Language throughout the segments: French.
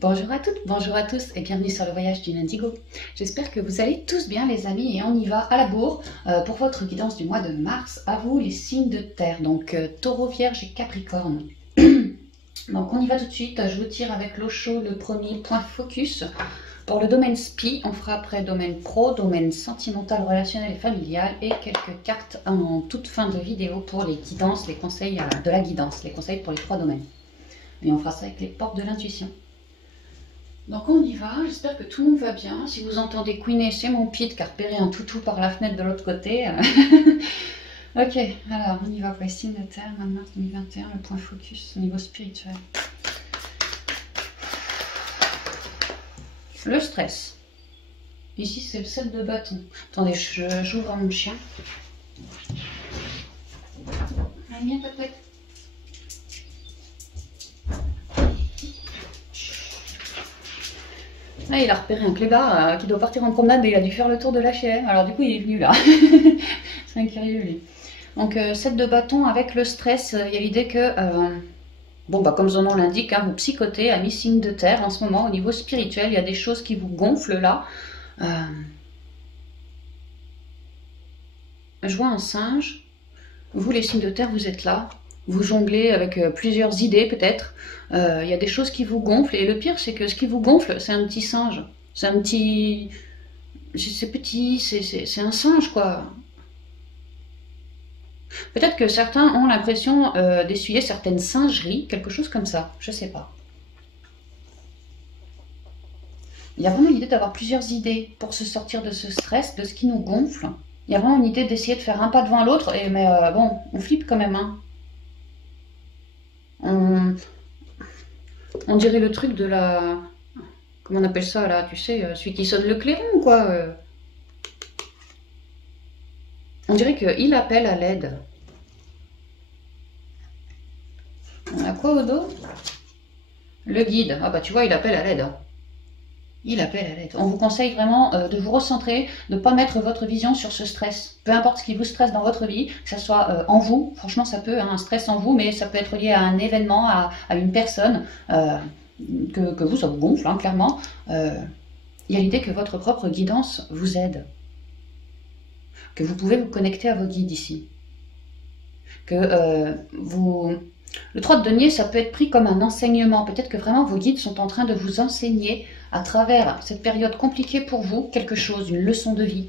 Bonjour à toutes, bonjour à tous et bienvenue sur le voyage du Indigo. J'espère que vous allez tous bien les amis et on y va à la bourre pour votre guidance du mois de mars. À vous les signes de terre, donc Taureau, Vierge et Capricorne. Donc on y va tout de suite, je vous tire avec l'eau chaude le premier point focus. Pour le domaine SPI, on fera après domaine pro, domaine sentimental, relationnel et familial et quelques cartes en toute fin de vidéo pour les guidances, les conseils de la guidance, les conseils pour les trois domaines. Et on fera ça avec les portes de l'intuition. Donc on y va, j'espère que tout le monde va bien. Si vous entendez couiner, c'est mon pit qui a repéré un toutou par la fenêtre de l'autre côté. Ok, alors on y va pour les signes de terre, mois de mars 2021, le point focus au niveau spirituel. Le stress. Ici c'est le 7 de bâton. Attendez, j'ouvre mon chien. Allez, viens peut-être. Là, il a repéré un clébard qui doit partir en promenade et il a dû faire le tour de l'H&M. Alors du coup, il est venu là. C'est un curieux, lui. Donc, 7 de bâton avec le stress, il y a l'idée que, bon, bah, comme son nom l'indique, hein, vous psychotez à mi-signe de terre en ce moment au niveau spirituel. Il y a des choses qui vous gonflent là. Je vois un singe. Vous, les signes de terre, vous êtes là. Vous jonglez avec plusieurs idées peut-être. Il y a des choses qui vous gonflent. Et le pire, c'est que ce qui vous gonfle, c'est un petit singe. C'est un petit... C'est petit, c'est un singe, quoi. Peut-être que certains ont l'impression d'essuyer certaines singeries, quelque chose comme ça. Je sais pas. Il y a vraiment l'idée d'avoir plusieurs idées pour se sortir de ce stress, de ce qui nous gonfle. Il y a vraiment une idée d'essayer de faire un pas devant l'autre. Mais bon, on flippe quand même, hein. On dirait le truc de la... Comment on appelle ça là? Tu sais, celui qui sonne le clairon, quoi. On dirait qu'il appelle à l'aide. On a quoi au dos? Le guide. Ah bah tu vois, il appelle à l'aide. Il appelle à l'aide. On vous conseille vraiment de vous recentrer, de ne pas mettre votre vision sur ce stress. Peu importe ce qui vous stresse dans votre vie, que ce soit en vous, franchement ça peut, hein, un stress en vous, mais ça peut être lié à un événement, à une personne, que vous, ça vous gonfle, hein, clairement. Il y a l'idée que votre propre guidance vous aide. Que vous pouvez vous connecter à vos guides ici. Que le 3 de denier, ça peut être pris comme un enseignement. Peut-être que vraiment vos guides sont en train de vous enseigner à travers cette période compliquée pour vous, quelque chose, une leçon de vie.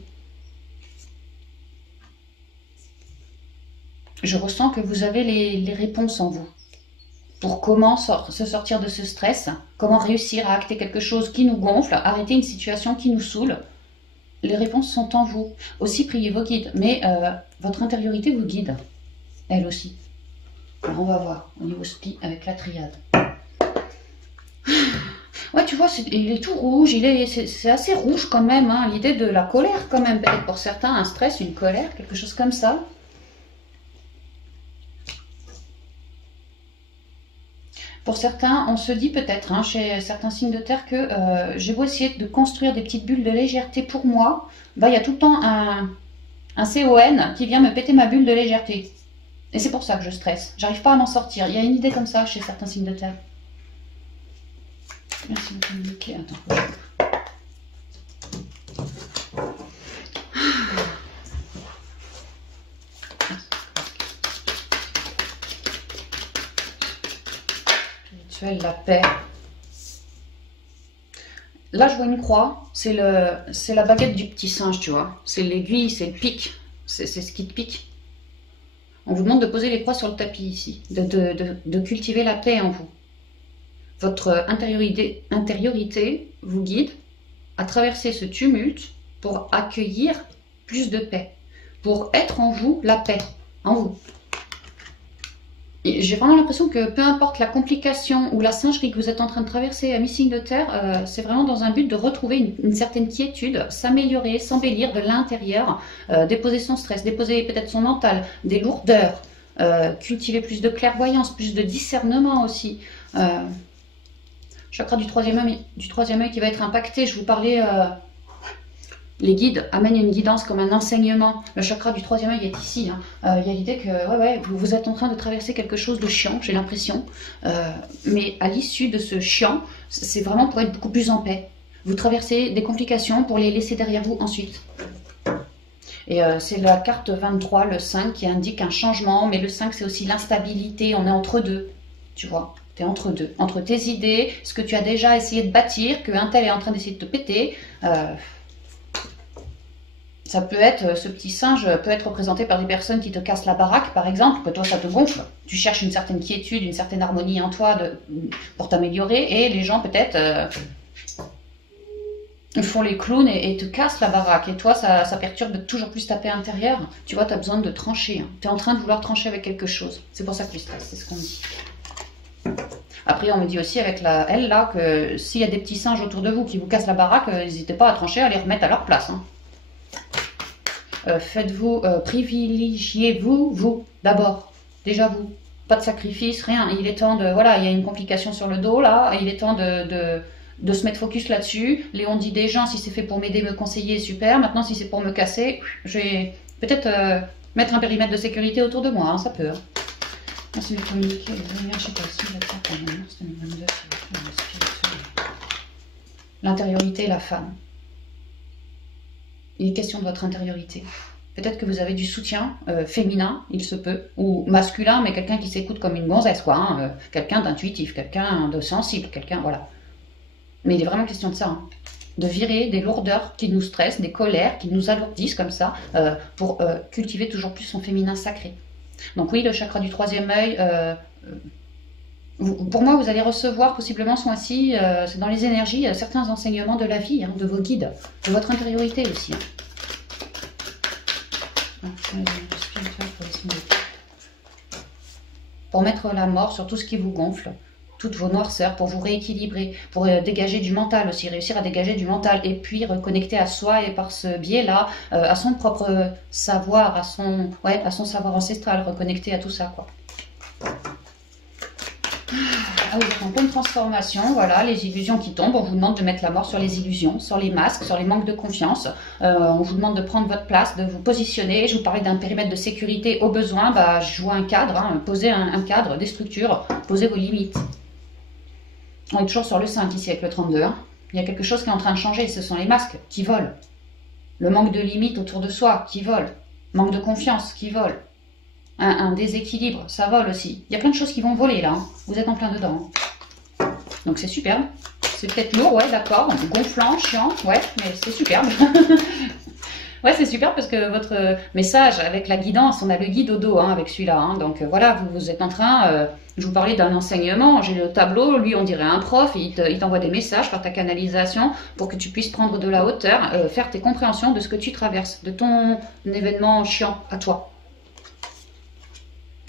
Je ressens que vous avez les réponses en vous. Pour comment se sortir de ce stress, comment réussir à acter quelque chose qui nous gonfle, arrêter une situation qui nous saoule. Les réponses sont en vous. Aussi, priez vos guides. Mais votre intériorité vous guide, elle aussi. Alors on va voir au niveau SPI avec la triade. Ouais, tu vois, il est tout rouge, c'est assez rouge quand même, hein, l'idée de la colère quand même, peut-être pour certains, un stress, une colère, quelque chose comme ça. Pour certains, on se dit peut-être, hein, chez certains signes de terre, que j'ai beau essayer de construire des petites bulles de légèreté pour moi, bah, il y a tout le temps un CON qui vient me péter ma bulle de légèreté. Et c'est pour ça que je stresse, j'arrive pas à m'en sortir. Il y a une idée comme ça chez certains signes de terre. Merci de communiquer. Attends. Rituel, la paix. Là, je vois une croix. C'est la baguette du petit singe, tu vois. C'est l'aiguille, c'est le pic. C'est ce qui te pique. On vous demande de poser les croix sur le tapis ici. De cultiver la paix en vous. Votre intériorité vous guide à traverser ce tumulte pour accueillir plus de paix, pour être en vous la paix, en vous. J'ai vraiment l'impression que peu importe la complication ou la singerie que vous êtes en train de traverser à mi-signe de terre, c'est vraiment dans un but de retrouver une certaine quiétude, s'améliorer, s'embellir de l'intérieur, déposer son stress, déposer peut-être son mental, des lourdeurs, cultiver plus de clairvoyance, plus de discernement aussi. Chakra du troisième œil qui va être impacté. Je vous parlais Les guides amènent une guidance comme un enseignement. Le chakra du troisième œil est ici. Il y a l'idée que vous êtes en train de traverser quelque chose de chiant, j'ai l'impression. Mais à l'issue de ce chiant, c'est vraiment pour être beaucoup plus en paix. Vous traversez des complications pour les laisser derrière vous ensuite. Et c'est la carte 23, le 5, qui indique un changement. Mais le 5, c'est aussi l'instabilité. On est entre deux, tu vois. Tu es entre deux. Entre tes idées, ce que tu as déjà essayé de bâtir, qu'un tel est en train d'essayer de te péter. Ça peut être, ce petit singe peut être représenté par des personnes qui te cassent la baraque, par exemple, que toi ça te gonfle. Tu cherches une certaine quiétude, une certaine harmonie en toi pour t'améliorer, et les gens peut-être font les clowns et te cassent la baraque. Et toi, ça perturbe de toujours plus ta paix intérieure. Tu vois, tu as besoin de trancher. Tu es en train de vouloir trancher avec quelque chose. C'est pour ça que tu stresses, c'est ce qu'on dit. Après, on me dit aussi avec elle là que s'il y a des petits singes autour de vous qui vous cassent la baraque, n'hésitez pas à trancher, à les remettre à leur place. Hein. Faites-vous, privilégiez-vous, vous, d'abord, déjà vous, pas de sacrifice, rien, il est temps de, voilà, il y a une complication sur le dos, là, il est temps de se mettre focus là-dessus. Léon dit des gens, si c'est fait pour m'aider, me conseiller, super, maintenant si c'est pour me casser, je vais peut-être mettre un périmètre de sécurité autour de moi, hein, ça peut. Hein. Merci de communiquer les énergies possibles, l'intériorité et la femme. Il est question de votre intériorité. Peut-être que vous avez du soutien féminin, il se peut, ou masculin, mais quelqu'un qui s'écoute comme une gonzesse, quoi. Hein, quelqu'un d'intuitif, quelqu'un de sensible, quelqu'un, voilà. Mais il est vraiment question de ça, hein, de virer des lourdeurs qui nous stressent, des colères qui nous alourdissent comme ça, pour cultiver toujours plus son féminin sacré. Donc oui, le chakra du troisième œil... pour moi, vous allez recevoir possiblement ce mois-ci, c'est dans les énergies, certains enseignements de la vie, hein, de vos guides, de votre intériorité aussi. Hein. Pour mettre la mort sur tout ce qui vous gonfle, toutes vos noirceurs, pour vous rééquilibrer, pour dégager du mental aussi, réussir à dégager du mental, et puis reconnecter à soi, et par ce biais-là, à son propre savoir, à son savoir ancestral, reconnecter à tout ça, quoi. Ah, vous êtes en pleine transformation, voilà, les illusions qui tombent, on vous demande de mettre la mort sur les illusions, sur les masques, sur les manques de confiance, on vous demande de prendre votre place, de vous positionner. Je vous parlais d'un périmètre de sécurité au besoin, bah, je vois un cadre, hein, posez un cadre, des structures, posez vos limites. On est toujours sur le 5 ici avec le 32, hein. Il y a quelque chose qui est en train de changer, ce sont les masques qui volent, le manque de limites autour de soi qui vole, manque de confiance qui vole. Un déséquilibre, ça vole aussi. Il y a plein de choses qui vont voler là, hein. Vous êtes en plein dedans. Donc c'est superbe. C'est peut-être lourd, ouais, d'accord. Gonflant, chiant, ouais, mais c'est superbe. Ouais, c'est super parce que votre message avec la guidance, on a le guide au dos, hein, avec celui-là. Hein. Donc voilà, vous êtes en train, je vous parlais d'un enseignement, j'ai le tableau, lui on dirait un prof, il t'envoie des messages par ta canalisation pour que tu puisses prendre de la hauteur, faire tes compréhensions de ce que tu traverses, de ton événement chiant à toi.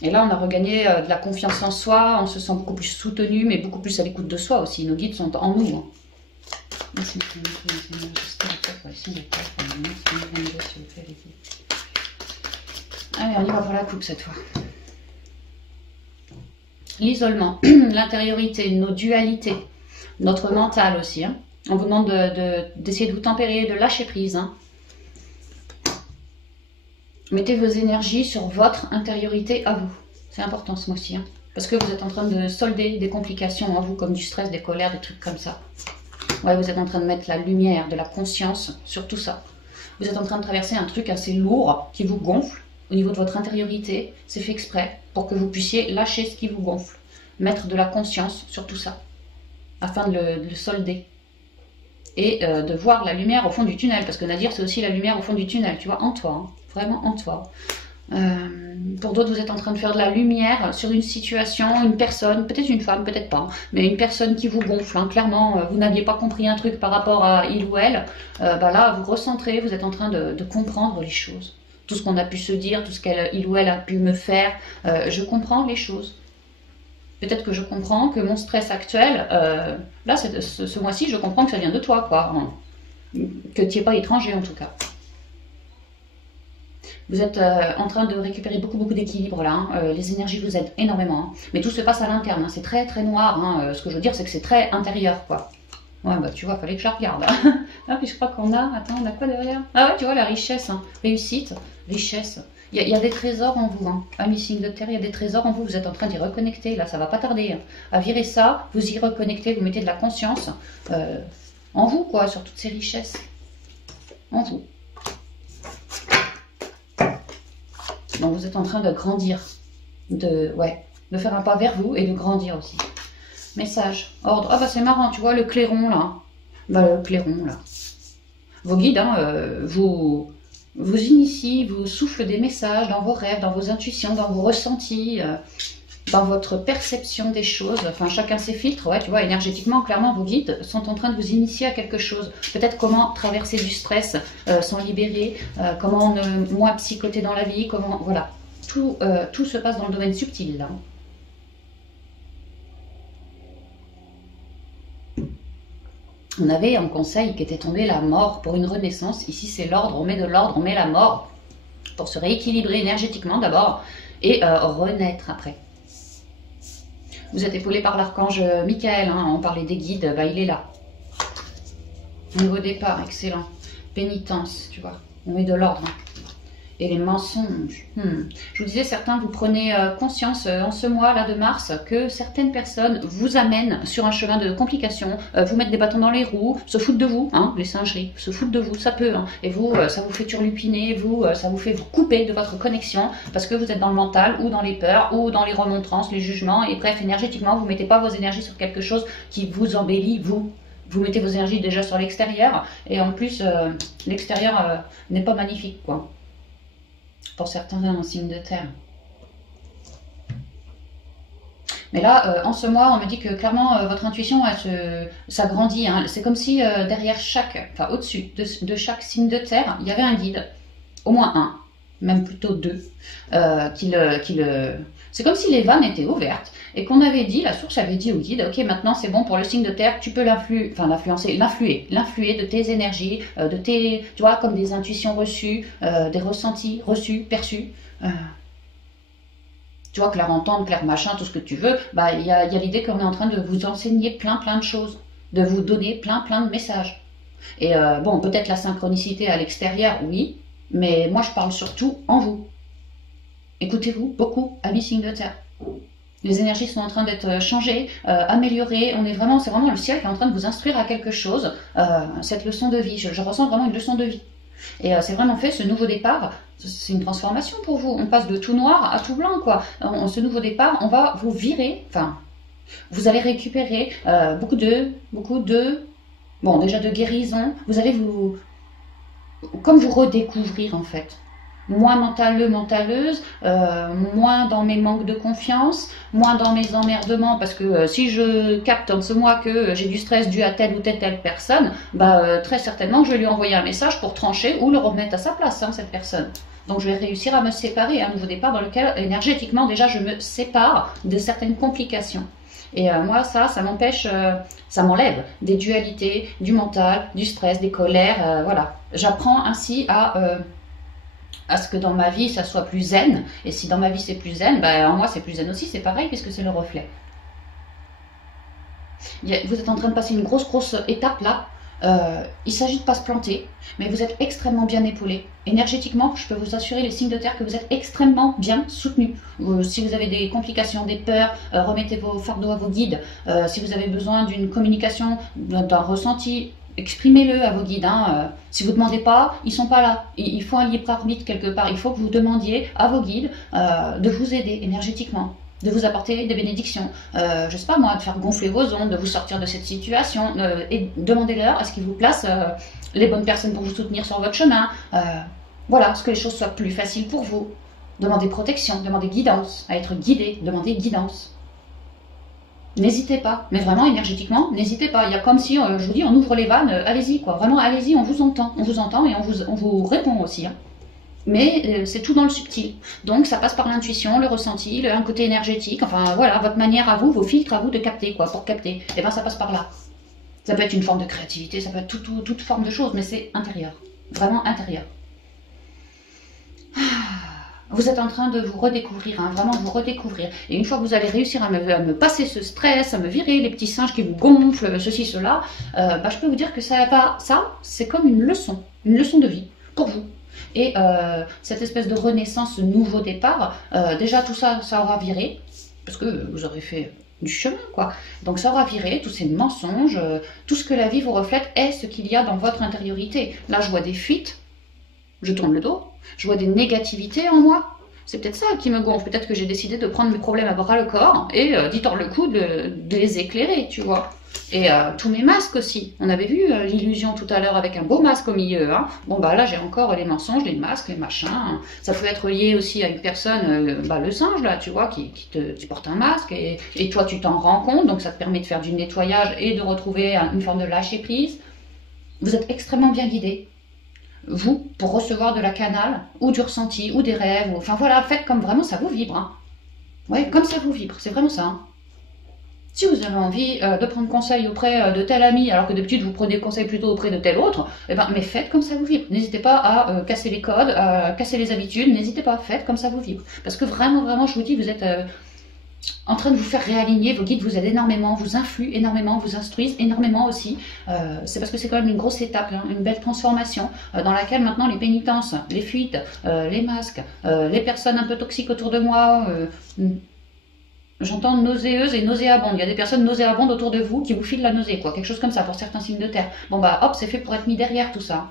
Et là, on a regagné de la confiance en soi, on se sent beaucoup plus soutenu, mais beaucoup plus à l'écoute de soi aussi. Nos guides sont en nous. Hein. Allez, on y va pour la coupe cette fois. L'isolement, l'intériorité, nos dualités, notre mental aussi. Hein. On vous demande d'essayer de vous tempérer, de lâcher prise. Hein. Mettez vos énergies sur votre intériorité à vous. C'est important ce mois-ci. Hein, parce que vous êtes en train de solder des complications en vous, comme du stress, des colères, des trucs comme ça. Ouais, vous êtes en train de mettre la lumière, de la conscience sur tout ça. Vous êtes en train de traverser un truc assez lourd qui vous gonfle au niveau de votre intériorité. C'est fait exprès pour que vous puissiez lâcher ce qui vous gonfle. Mettre de la conscience sur tout ça. Afin de le solder. Et de voir la lumière au fond du tunnel. Parce que Nadir, c'est aussi la lumière au fond du tunnel. Tu vois, en toi. Hein. Vraiment en toi. Pour d'autres, vous êtes en train de faire de la lumière sur une situation, une personne, peut-être une femme, peut-être pas, mais une personne qui vous gonfle. Hein. Clairement, vous n'aviez pas compris un truc par rapport à il ou elle. Bah là, vous recentrez, vous êtes en train de comprendre les choses. Tout ce qu'on a pu se dire, tout ce qu'il ou elle a pu me faire. Je comprends les choses. Peut-être que je comprends que mon stress actuel, là, ce mois-ci, je comprends que ça vient de toi, quoi. Que tu n'es pas étranger, en tout cas. Vous êtes en train de récupérer beaucoup d'équilibre là, hein. Les énergies vous aident énormément. Hein. Mais tout se passe à l'interne, hein. C'est très noir. Hein. Ce que je veux dire, c'est que c'est très intérieur, quoi. Ouais, bah tu vois, fallait que je la regarde. Ah, puis je crois qu'on a... Attends, on a quoi derrière? Ah ouais, tu vois, la richesse, hein. Réussite, richesse. Il y a des trésors en vous, hein. Amis signe de terre, il y a des trésors en vous. Vous êtes en train d'y reconnecter, là, ça va pas tarder, hein. À virer ça, vous y reconnectez, vous mettez de la conscience en vous, quoi, sur toutes ces richesses. En vous. Donc vous êtes en train de grandir. De faire un pas vers vous et de grandir aussi. Message, ordre. Ah bah c'est marrant, tu vois le clairon là. Bah le clairon là. Vos guides, hein, vous initient, vous soufflent des messages dans vos rêves, dans vos intuitions, dans vos ressentis, dans votre perception des choses. Enfin chacun ses filtres, ouais, tu vois, énergétiquement, clairement vos guides sont en train de vous initier à quelque chose. Peut-être comment traverser du stress, s'en libérer, comment ne moins psychoter dans la vie, comment, voilà. Tout se passe dans le domaine subtil là. On avait un conseil qui était tombé, la mort pour une renaissance. Ici, c'est l'ordre, on met de l'ordre, on met la mort pour se rééquilibrer énergétiquement d'abord et renaître après. Vous êtes épaulé par l'archange Michael, hein, on parlait des guides, bah, il est là. Nouveau départ, excellent. Pénitence, tu vois, on met de l'ordre. Et les mensonges. Je vous disais, certains, vous prenez conscience en ce mois-là de mars que certaines personnes vous amènent sur un chemin de complications, vous mettent des bâtons dans les roues, se foutent de vous, hein, les singeries, se foutent de vous, ça peut. Hein, et vous, ça vous fait turlupiner, vous, ça vous fait vous couper de votre connexion parce que vous êtes dans le mental ou dans les peurs ou dans les remontrances, les jugements. Et bref, énergétiquement, vous ne mettez pas vos énergies sur quelque chose qui vous embellit, vous. Vous mettez vos énergies déjà sur l'extérieur et en plus, l'extérieur n'est pas magnifique, quoi. Pour certains en signe de terre. Mais là, en ce mois, on me dit que clairement, votre intuition, ça grandit. Hein. C'est comme si derrière chaque, enfin au-dessus de chaque signe de terre, il y avait un guide. Au moins un, même plutôt deux. C'est comme si les vannes étaient ouvertes et qu'on avait dit, la source avait dit au guide, ok, maintenant c'est bon pour le signe de terre, tu peux l'influer de tes énergies, de tes, tu vois, comme des intuitions reçues, des ressentis reçus, perçus. Tu vois, clair entendre, clair machin, tout ce que tu veux, bah il y a l'idée qu'on est en train de vous enseigner plein de choses, de vous donner plein de messages. Et bon, peut-être la synchronicité à l'extérieur, oui, mais moi je parle surtout en vous. Écoutez-vous beaucoup, amis signes de terre. Les énergies sont en train d'être changées, améliorées. C'est vraiment le ciel qui est en train de vous instruire à quelque chose. Cette leçon de vie, je ressens vraiment une leçon de vie. Et c'est vraiment fait, ce nouveau départ, c'est une transformation pour vous. On passe de tout noir à tout blanc, quoi. Ce nouveau départ, on va vous virer, enfin, vous allez récupérer beaucoup de, bon, déjà de guérison. Vous allez comme vous redécouvrir, en fait. Moins mentaleuse, moins dans mes manques de confiance, moins dans mes emmerdements, parce que si je capte en ce mois que j'ai du stress dû à telle ou telle personne, bah, très certainement que je vais lui envoyer un message pour trancher ou le remettre à sa place, hein, cette personne. Donc je vais réussir à me séparer, un nouveau départ dans lequel énergétiquement déjà je me sépare de certaines complications. Et moi ça m'empêche, ça m'enlève des dualités, du mental, du stress, des colères, voilà. J'apprends ainsi à ce que dans ma vie ça soit plus zen, et si dans ma vie c'est plus zen, ben en moi c'est plus zen aussi, c'est pareil puisque c'est le reflet. Vous êtes en train de passer une grosse étape là, il s'agit de ne pas se planter, mais vous êtes extrêmement bien épaulé. Énergétiquement, je peux vous assurer les signes de terre que vous êtes extrêmement bien soutenus. Si vous avez des complications, des peurs, remettez vos fardeaux à vos guides. Si vous avez besoin d'une communication, d'un ressenti, exprimez-le à vos guides. Hein. Si vous ne demandez pas, ils ne sont pas là. Il faut un libre arbitre quelque part. Il faut que vous demandiez à vos guides de vous aider énergétiquement, de vous apporter des bénédictions. Je ne sais pas moi, de faire gonfler vos ondes, de vous sortir de cette situation. Et demandez-leur à ce qu'ils vous placent les bonnes personnes pour vous soutenir sur votre chemin. Voilà, ce que les choses soient plus faciles pour vous. Demandez protection, demandez guidance, à être guidé, demandez guidance. N'hésitez pas, mais vraiment énergétiquement, n'hésitez pas. Il y a comme si, je vous dis, on ouvre les vannes, allez-y, quoi. Vraiment, allez-y, on vous entend et on vous répond aussi. Hein. Mais c'est tout dans le subtil. Donc, ça passe par l'intuition, le ressenti, un côté énergétique. Enfin, voilà, votre manière à vous, vos filtres à vous de capter, quoi, pour capter. Et bien, ça passe par là. Ça peut être une forme de créativité, ça peut être toute forme de choses, mais c'est intérieur. Vraiment intérieur. Vous êtes en train de vous redécouvrir, hein, vraiment vous redécouvrir. Et une fois que vous allez réussir à me passer ce stress, à me virer les petits singes qui vous gonflent, ceci, cela, je peux vous dire que ça, c'est comme une leçon de vie pour vous. Et cette espèce de renaissance, ce nouveau départ, déjà tout ça, ça aura viré, parce que vous aurez fait du chemin, quoi. Donc ça aura viré, tous ces mensonges, tout ce que la vie vous reflète est ce qu'il y a dans votre intériorité. Là, je vois des fuites, je tourne le dos, je vois des négativités en moi. C'est peut-être ça qui me gonfle. Peut-être que j'ai décidé de prendre mes problèmes à bras le corps et d'y tordre le cou, de les éclairer, tu vois. Et tous mes masques aussi. On avait vu l'illusion tout à l'heure avec un beau masque au milieu. Hein. Bon, bah là, j'ai encore les mensonges, les masques, les machins. Ça peut être lié aussi à une personne, le singe, là, tu vois, qui porte un masque. Et toi, tu t'en rends compte. Donc, ça te permet de faire du nettoyage et de retrouver une forme de lâcher-prise. Vous êtes extrêmement bien guidé. Vous, pour recevoir de la canale, ou du ressenti, ou des rêves, enfin voilà, faites comme vraiment ça vous vibre. Hein. Ouais, comme ça vous vibre, c'est vraiment ça. Hein. Si vous avez envie de prendre conseil auprès de tel ami, alors que d'habitude vous prenez conseil plutôt auprès de tel autre, mais faites comme ça vous vibre. N'hésitez pas à casser les codes, à casser les habitudes, n'hésitez pas, faites comme ça vous vibre. Parce que vraiment, vraiment, je vous dis, vous êtes en train de vous faire réaligner, vos guides vous aident énormément, vous influent énormément, vous instruisent énormément aussi. C'est parce que c'est quand même une grosse étape, hein, une belle transformation dans laquelle maintenant les pénitences, les fuites, les masques, les personnes un peu toxiques autour de moi, j'entends nauséeuse et nauséabonde. Il y a des personnes nauséabondes autour de vous qui vous filent la nausée, quoi, quelque chose comme ça pour certains signes de terre. Bon bah hop, c'est fait pour être mis derrière tout ça.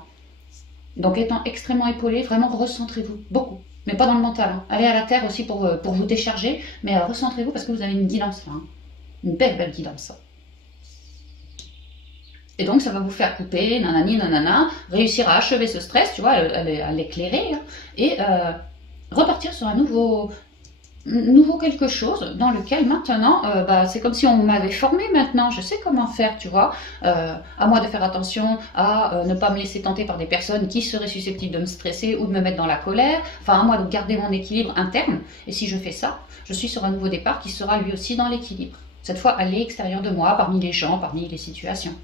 Donc étant extrêmement épaulé, vraiment recentrez-vous, beaucoup. Mais pas dans le mental. Hein. Allez à la terre aussi pour vous décharger, mais recentrez-vous parce que vous avez une guidance là. Hein. Une belle, belle guidance. Et donc ça va vous faire couper, nanani, nanana, réussir à achever ce stress, tu vois, à l'éclairer, hein, et repartir sur un nouveau quelque chose dans lequel maintenant, c'est comme si on m'avait formé maintenant, je sais comment faire, tu vois, à moi de faire attention à ne pas me laisser tenter par des personnes qui seraient susceptibles de me stresser ou de me mettre dans la colère, enfin à moi de garder mon équilibre interne, et si je fais ça, je suis sur un nouveau départ qui sera lui aussi dans l'équilibre, cette fois à l'extérieur de moi, parmi les gens, parmi les situations.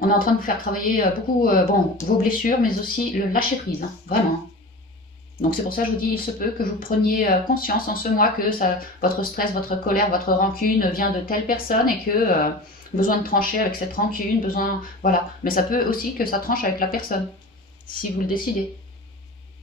On est en train de vous faire travailler beaucoup vos blessures, mais aussi le lâcher-prise, hein, vraiment. Donc c'est pour ça que je vous dis, il se peut que vous preniez conscience en ce mois que votre stress, votre colère, votre rancune vient de telle personne et que besoin de trancher avec cette rancune, voilà. Mais ça peut aussi que ça tranche avec la personne, si vous le décidez.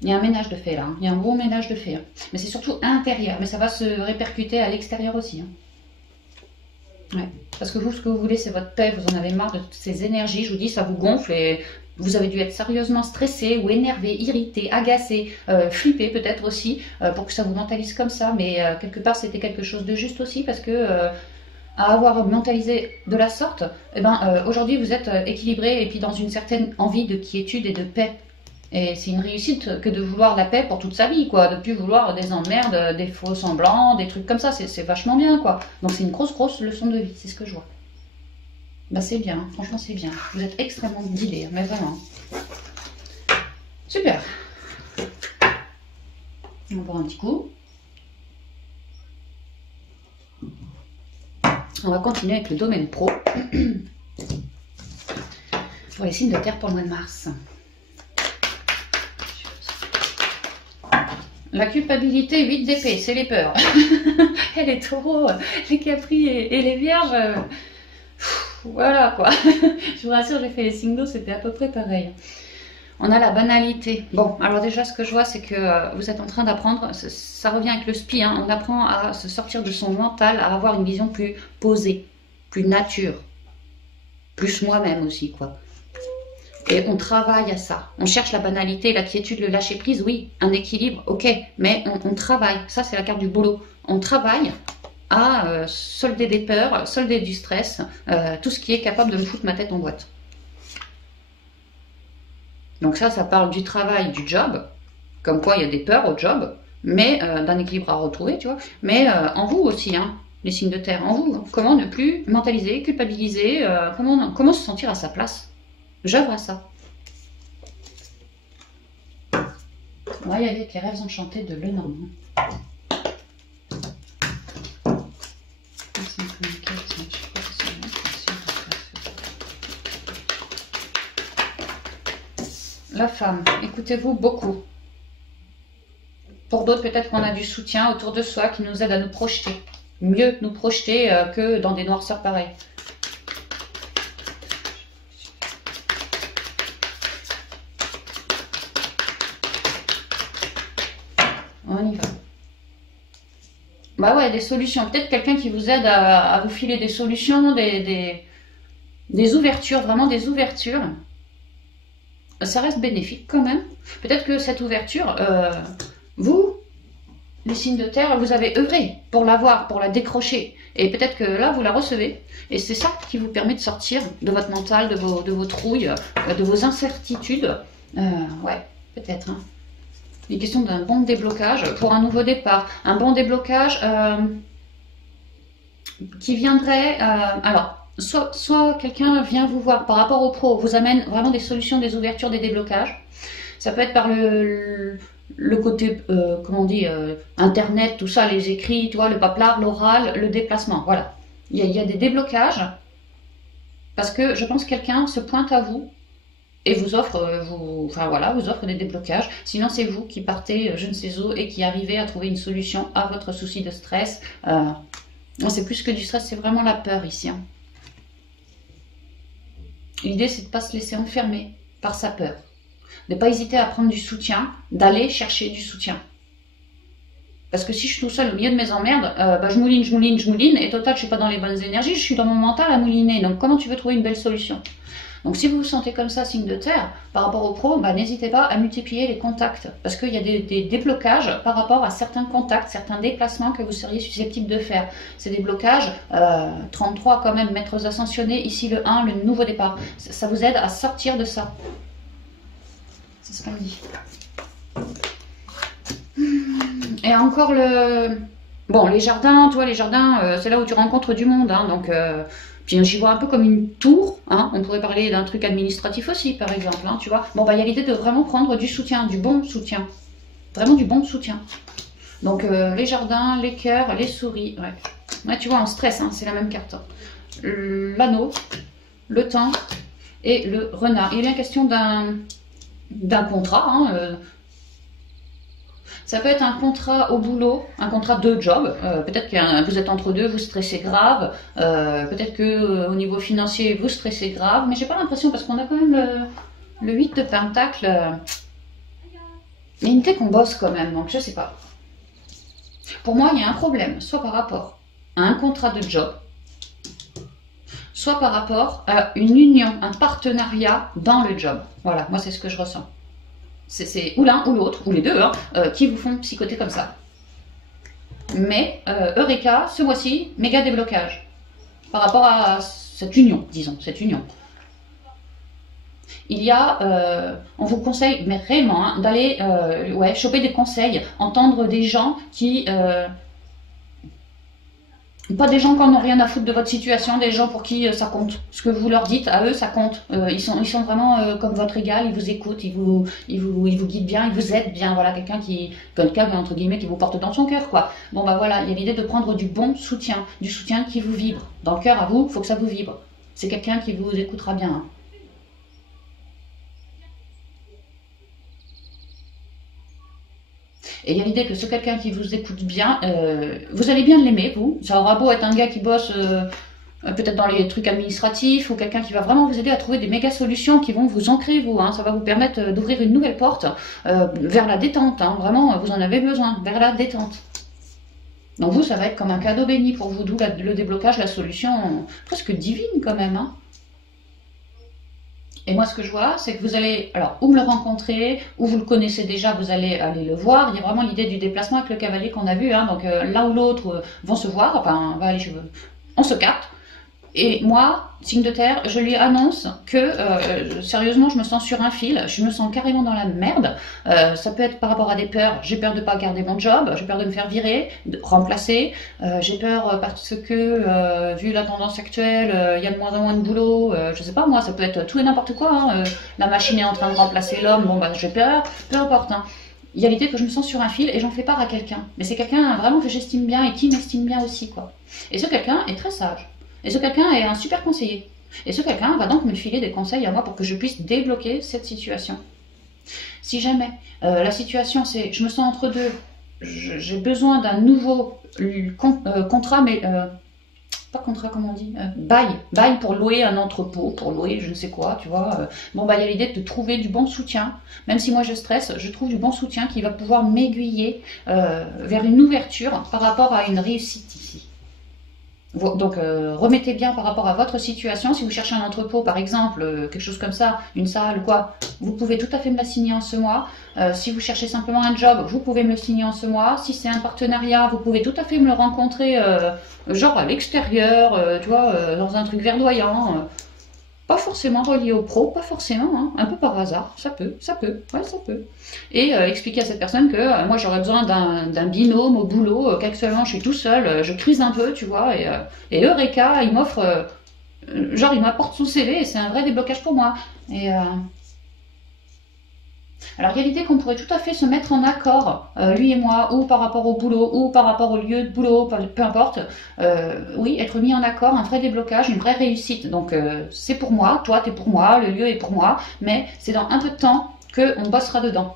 Il y a un ménage de fait là, hein. Il y a un gros ménage de fait. Hein. Mais c'est surtout intérieur, mais ça va se répercuter à l'extérieur aussi. Hein. Ouais. Parce que vous, ce que vous voulez, c'est votre paix, vous en avez marre de toutes ces énergies, je vous dis, ça vous gonfle et vous avez dû être sérieusement stressé ou énervé, irrité, agacé, flippé peut-être aussi, pour que ça vous mentalise comme ça, mais quelque part c'était quelque chose de juste aussi, parce que à avoir mentalisé de la sorte, aujourd'hui vous êtes équilibré et puis dans une certaine envie de quiétude et de paix. Et c'est une réussite que de vouloir la paix pour toute sa vie, quoi, de plus vouloir des emmerdes, des faux semblants, des trucs comme ça, c'est vachement bien, quoi. Donc c'est une grosse, grosse leçon de vie, c'est ce que je vois. Bah c'est bien, franchement c'est bien. Vous êtes extrêmement guidés, mais vraiment. Super. On va boire un petit coup. On va continuer avec le domaine pro. Pour les signes de terre pour le mois de mars. La culpabilité, 8 d'épée, c'est les peurs. Et les taureaux, les capris et les vierges... Voilà quoi, je vous rassure, j'ai fait les signes d'eau, c'était à peu près pareil. On a la banalité. Bon, alors déjà ce que je vois c'est que vous êtes en train d'apprendre, ça revient avec le spi, hein, on apprend à se sortir de son mental, à avoir une vision plus posée, plus nature, plus moi-même aussi quoi. Et on travaille à ça, on cherche la banalité, la quiétude, le lâcher prise, oui, un équilibre, ok, mais on travaille, ça c'est la carte du boulot, on travaille à solder des peurs, solder du stress, tout ce qui est capable de me foutre ma tête en boîte. Donc ça parle du travail, du job, comme quoi il y a des peurs au job, mais d'un équilibre à retrouver, tu vois, mais en vous aussi, hein, les signes de terre, en vous, hein. Comment ne plus mentaliser, culpabiliser, comment se sentir à sa place. J'œuvre à ça. On va y aller avec les rêves enchantés de Lenormand. La femme, écoutez-vous beaucoup. Pour d'autres, peut-être qu'on a du soutien autour de soi qui nous aide à nous projeter. Mieux nous projeter que dans des noirceurs pareilles. On y va. Bah ouais, des solutions. Peut-être quelqu'un qui vous aide à vous filer des solutions, des ouvertures, vraiment des ouvertures. Ça reste bénéfique quand même. Peut-être que cette ouverture, vous, les signes de terre, vous avez œuvré pour l'avoir, pour la décrocher. Et peut-être que là, vous la recevez. Et c'est ça qui vous permet de sortir de votre mental, de vos trouilles, de vos incertitudes. Ouais, peut-être. Hein. Il est question d'un bon déblocage pour un nouveau départ. Un bon déblocage qui viendrait... alors, soit quelqu'un vient vous voir par rapport au pro, vous amène vraiment des solutions, des ouvertures, des déblocages. Ça peut être par le côté, comment on dit, internet, tout ça, les écrits, tu vois, le paplard, l'oral, le déplacement, voilà. Il y a des déblocages parce que je pense que quelqu'un se pointe à vous et vous offre, enfin voilà, vous offre des déblocages. Sinon, c'est vous qui partez, je ne sais où, et qui arrivez à trouver une solution à votre souci de stress. C'est plus que du stress, c'est vraiment la peur ici. Hein. L'idée, c'est de ne pas se laisser enfermer par sa peur. De ne pas hésiter à prendre du soutien, d'aller chercher du soutien. Parce que si je suis tout seul au milieu de mes emmerdes, je mouline, et total, je suis pas dans les bonnes énergies, je suis dans mon mental à mouliner. Donc, comment tu veux trouver une belle solution? Donc, si vous vous sentez comme ça, signe de terre, par rapport au pro, n'hésitez pas à multiplier les contacts. Parce qu'il y a des déblocages par rapport à certains contacts, certains déplacements que vous seriez susceptible de faire. C'est des blocages, 33 quand même, maîtres ascensionnés, ici le 1, le nouveau départ. Ça vous aide à sortir de ça. C'est ce qu'on dit. Et encore Bon, les jardins, toi, les jardins, c'est là où tu rencontres du monde, hein, donc... Puis j'y vois un peu comme une tour, hein. On pourrait parler d'un truc administratif aussi, par exemple, hein, tu vois. Bon, il y a l'idée de vraiment prendre du soutien, du bon soutien. Vraiment du bon soutien. Donc, les jardins, les cœurs, les souris, ouais. Ouais, tu vois, en stress, hein, c'est la même carte. L'anneau, le temps et le renard. Il est bien question d'un contrat, hein, ça peut être un contrat au boulot, un contrat de job. Peut-être que vous êtes entre deux, vous stressez grave. Peut-être que au niveau financier, vous stressez grave. Mais j'ai pas l'impression, parce qu'on a quand même le 8 de Pentacle. Il y a une tête qu'on bosse quand même, donc je sais pas. Pour moi, il y a un problème, soit par rapport à un contrat de job, soit par rapport à une union, un partenariat dans le job. Voilà, moi c'est ce que je ressens. C'est ou l'un ou l'autre, ou les deux, hein, qui vous font psychoter comme ça. Mais, Eureka, ce mois-ci, méga déblocage. Par rapport à cette union, disons, cette union. Il y a, on vous conseille, mais réellement, hein, d'aller choper des conseils, entendre des gens qui... pas des gens qui n'en ont rien à foutre de votre situation, des gens pour qui ça compte. Ce que vous leur dites, à eux, ça compte. Ils sont vraiment comme votre égal, ils vous écoutent, ils vous guident bien, ils vous aident bien. Voilà, quelqu'un entre guillemets, qui vous porte dans son cœur, quoi. Bon, voilà, il y a l'idée de prendre du bon soutien, du soutien qui vous vibre. Dans le cœur, à vous, il faut que ça vous vibre. C'est quelqu'un qui vous écoutera bien. Hein. Et il y a l'idée que ce quelqu'un qui vous écoute bien, vous allez bien l'aimer, vous. Ça aura beau être un gars qui bosse peut-être dans les trucs administratifs, ou quelqu'un qui va vraiment vous aider à trouver des méga solutions qui vont vous ancrer, vous. Hein. Ça va vous permettre d'ouvrir une nouvelle porte vers la détente. Hein. Vraiment, vous en avez besoin, vers la détente. Donc vous, ça va être comme un cadeau béni pour vous, d'où le déblocage, la solution presque divine quand même. Hein. Et moi, ce que je vois, c'est que vous allez, alors, ou me le rencontrer, ou vous le connaissez déjà, vous allez aller le voir. Il y a vraiment l'idée du déplacement avec le cavalier qu'on a vu. Hein. Donc, l'un ou l'autre vont se voir. Enfin, on se capte. Et moi, signe de terre, je lui annonce que, sérieusement, je me sens sur un fil. Je me sens carrément dans la merde. Ça peut être par rapport à des peurs. J'ai peur de ne pas garder mon job. J'ai peur de me faire virer, de remplacer. J'ai peur parce que, vu la tendance actuelle, il y a de moins en moins de boulot. Je sais pas, moi, ça peut être tout et n'importe quoi. Hein. La machine est en train de remplacer l'homme. Bon, j'ai peur. Peu importe. Hein. Il y a l'idée que je me sens sur un fil et j'en fais part à quelqu'un. Mais c'est quelqu'un vraiment que j'estime bien et qui m'estime bien aussi, quoi. Et ce quelqu'un est très sage. Et ce quelqu'un est un super conseiller. Et ce quelqu'un va donc me filer des conseils à moi pour que je puisse débloquer cette situation. Si jamais la situation c'est je me sens entre deux, j'ai besoin d'un nouveau contrat, mais pas contrat, comment on dit, bail pour louer un entrepôt, pour louer je ne sais quoi, tu vois. Bon, bah, il y a l'idée de trouver du bon soutien. Même si moi je stresse, je trouve du bon soutien qui va pouvoir m'aiguiller vers une ouverture par rapport à une réussite ici. Donc, remettez bien par rapport à votre situation. Si vous cherchez un entrepôt, par exemple, quelque chose comme ça, une salle ou quoi, vous pouvez tout à fait me la signer en ce mois. Si vous cherchez simplement un job, vous pouvez me le signer en ce mois. Si c'est un partenariat, vous pouvez tout à fait me le rencontrer, genre à l'extérieur, tu vois, dans un truc verdoyant. Pas forcément relié au pro, pas forcément, hein, un peu par hasard, ça peut, ouais, ça peut. Et expliquer à cette personne que moi j'aurais besoin d'un binôme au boulot, qu'actuellement je suis tout seul, je crise un peu, tu vois, et Eureka, il m'offre, genre il m'apporte son CV et c'est un vrai déblocage pour moi. Alors, il y a l'idée qu'on pourrait tout à fait se mettre en accord, lui et moi, ou par rapport au boulot, ou par rapport au lieu de boulot, peu importe. Oui, être mis en accord, un vrai déblocage, une vraie réussite. Donc, c'est pour moi, toi, t'es pour moi, le lieu est pour moi, mais c'est dans un peu de temps qu'on bossera dedans.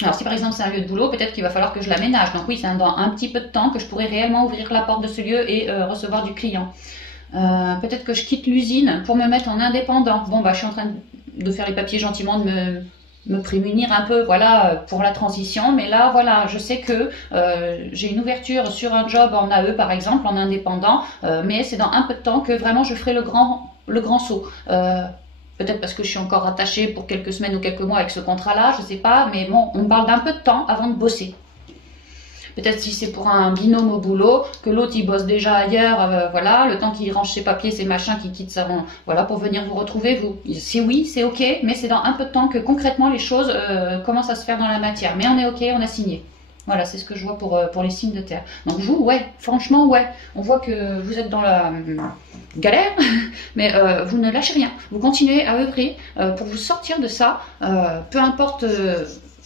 Alors, si par exemple c'est un lieu de boulot, peut-être qu'il va falloir que je l'aménage. Donc oui, c'est dans un petit peu de temps que je pourrai réellement ouvrir la porte de ce lieu et recevoir du client. Peut-être que je quitte l'usine pour me mettre en indépendant. Bon, bah, je suis en train de faire les papiers gentiment, de me prémunir un peu, voilà, pour la transition. Mais là, voilà, je sais que j'ai une ouverture sur un job en AE, par exemple, en indépendant, mais c'est dans un peu de temps que vraiment je ferai le grand saut. Peut-être parce que je suis encore attachée pour quelques semaines ou quelques mois avec ce contrat-là, je sais pas, mais bon, on parle d'un peu de temps avant de bosser. Peut-être si c'est pour un binôme au boulot, que l'autre il bosse déjà ailleurs, voilà, le temps qu'il range ses papiers, ses machins, qu'il quitte sa rond, voilà, pour venir vous retrouver, vous. Si oui, c'est ok, mais c'est dans un peu de temps que concrètement les choses commencent à se faire dans la matière. Mais on est ok, on a signé. Voilà, c'est ce que je vois pour les signes de terre. Donc vous, ouais, franchement, ouais, on voit que vous êtes dans la galère, mais vous ne lâchez rien. Vous continuez à œuvrer pour vous sortir de ça, peu importe...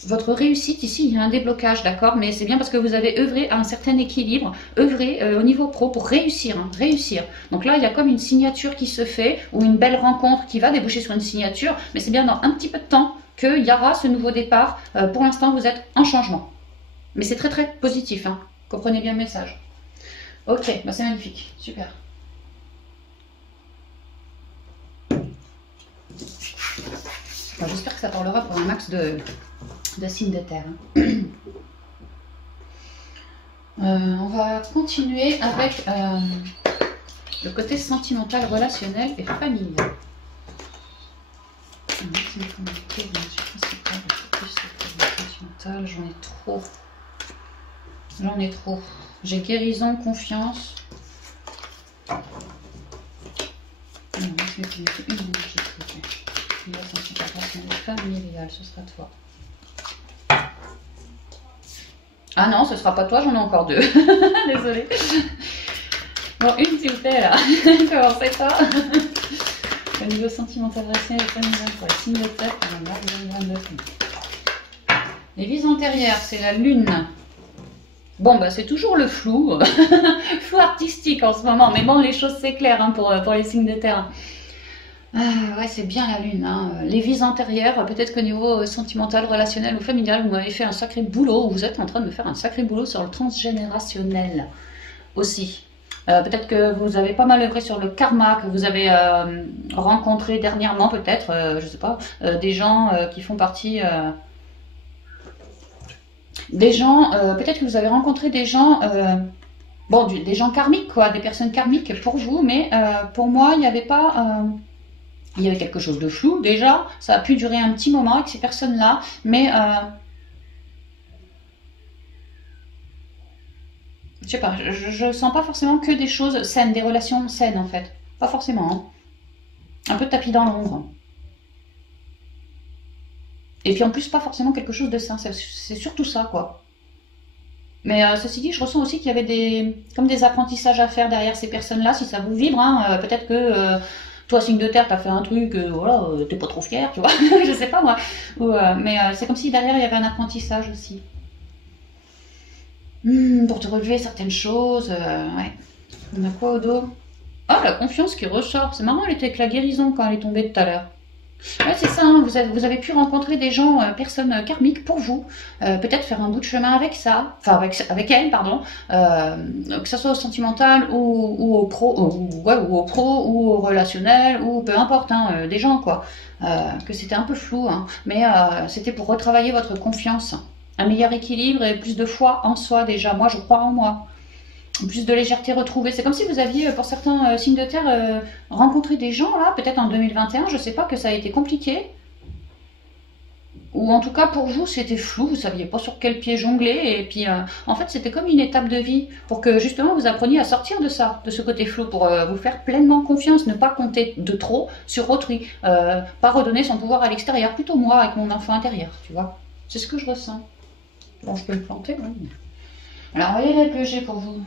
votre réussite ici, il y a un déblocage, d'accord, mais c'est bien parce que vous avez œuvré à un certain équilibre, œuvré au niveau pro pour réussir, hein, réussir. Donc là, il y a comme une signature qui se fait, ou une belle rencontre qui va déboucher sur une signature, mais c'est bien dans un petit peu de temps qu'il y aura ce nouveau départ. Pour l'instant, vous êtes en changement. Mais c'est très très positif, hein. Comprenez bien le message. Ok, bah c'est magnifique, super. Bon, j'espère que ça parlera pour un max de signes de terre. On va continuer avec le côté sentimental, relationnel et familial. J'en ai trop. J'en ai trop. J'ai guérison, confiance. Non, une énergie. La sentimental, familial, ce sera toi. Ah non, ce sera pas toi, j'en ai encore deux. Désolée. Bon, une s'il vous plaît là. Commencez pas. Au niveau sentimental, relationnel et familial, pour les signes de terre, pour la mars 2029. Les vies antérieures, c'est la lune. Bon, bah c'est toujours le flou. Flou artistique en ce moment, mais bon, les choses c'est clair hein, pour les signes de terre. Ah, ouais, c'est bien la lune. Hein. Les vies antérieures, peut-être qu'au niveau sentimental, relationnel ou familial, vous m'avez fait un sacré boulot, ou vous êtes en train de me faire un sacré boulot sur le transgénérationnel aussi. Peut-être que vous avez pas mal œuvré sur le karma, que vous avez rencontré dernièrement, peut-être, je sais pas, des gens qui font partie... des gens, peut-être que vous avez rencontré des gens... bon, des gens karmiques, quoi, des personnes karmiques pour vous, mais pour moi, il n'y avait pas... il y avait quelque chose de flou, déjà, ça a pu durer un petit moment avec ces personnes-là, mais je sais pas, je sens pas forcément que des choses saines, des relations saines en fait, pas forcément, hein. Un peu de tapis dans l'ombre. Et puis en plus, pas forcément quelque chose de sain, c'est surtout ça quoi. Mais ceci dit, je ressens aussi qu'il y avait comme des apprentissages à faire derrière ces personnes-là, si ça vous vibre, hein, peut-être que... toi, signe de terre, t'as fait un truc, voilà, t'es pas trop fier, tu vois, je sais pas moi. Mais c'est comme si derrière il y avait un apprentissage aussi. Pour te relever certaines choses, ouais. On a quoi au dos? Ah, la confiance qui ressort. C'est marrant, elle était avec la guérison quand elle est tombée tout à l'heure. Ouais, c'est ça, hein, vous avez pu rencontrer des gens, personnes karmiques pour vous, peut-être faire un bout de chemin avec ça, enfin avec elle, pardon, que ce soit au sentimental ou au pro, ouais, ou au pro, ou au relationnel, ou peu importe, hein, des gens quoi, que c'était un peu flou, hein, mais c'était pour retravailler votre confiance, un meilleur équilibre et plus de foi en soi déjà, moi je crois en moi. Plus de légèreté retrouvée. C'est comme si vous aviez, pour certains signes de terre, rencontré des gens, là, peut-être en 2021, je sais pas, que ça a été compliqué. Ou en tout cas, pour vous, c'était flou, vous saviez pas sur quel pied jongler. Et puis, en fait, c'était comme une étape de vie pour que, justement, vous appreniez à sortir de ça, de ce côté flou, pour vous faire pleinement confiance, ne pas compter de trop sur autrui. Pas redonner son pouvoir à l'extérieur, plutôt moi, avec mon enfant intérieur, tu vois. C'est ce que je ressens. Bon, je peux le planter, oui. Alors, voyez les que j'ai pour vous.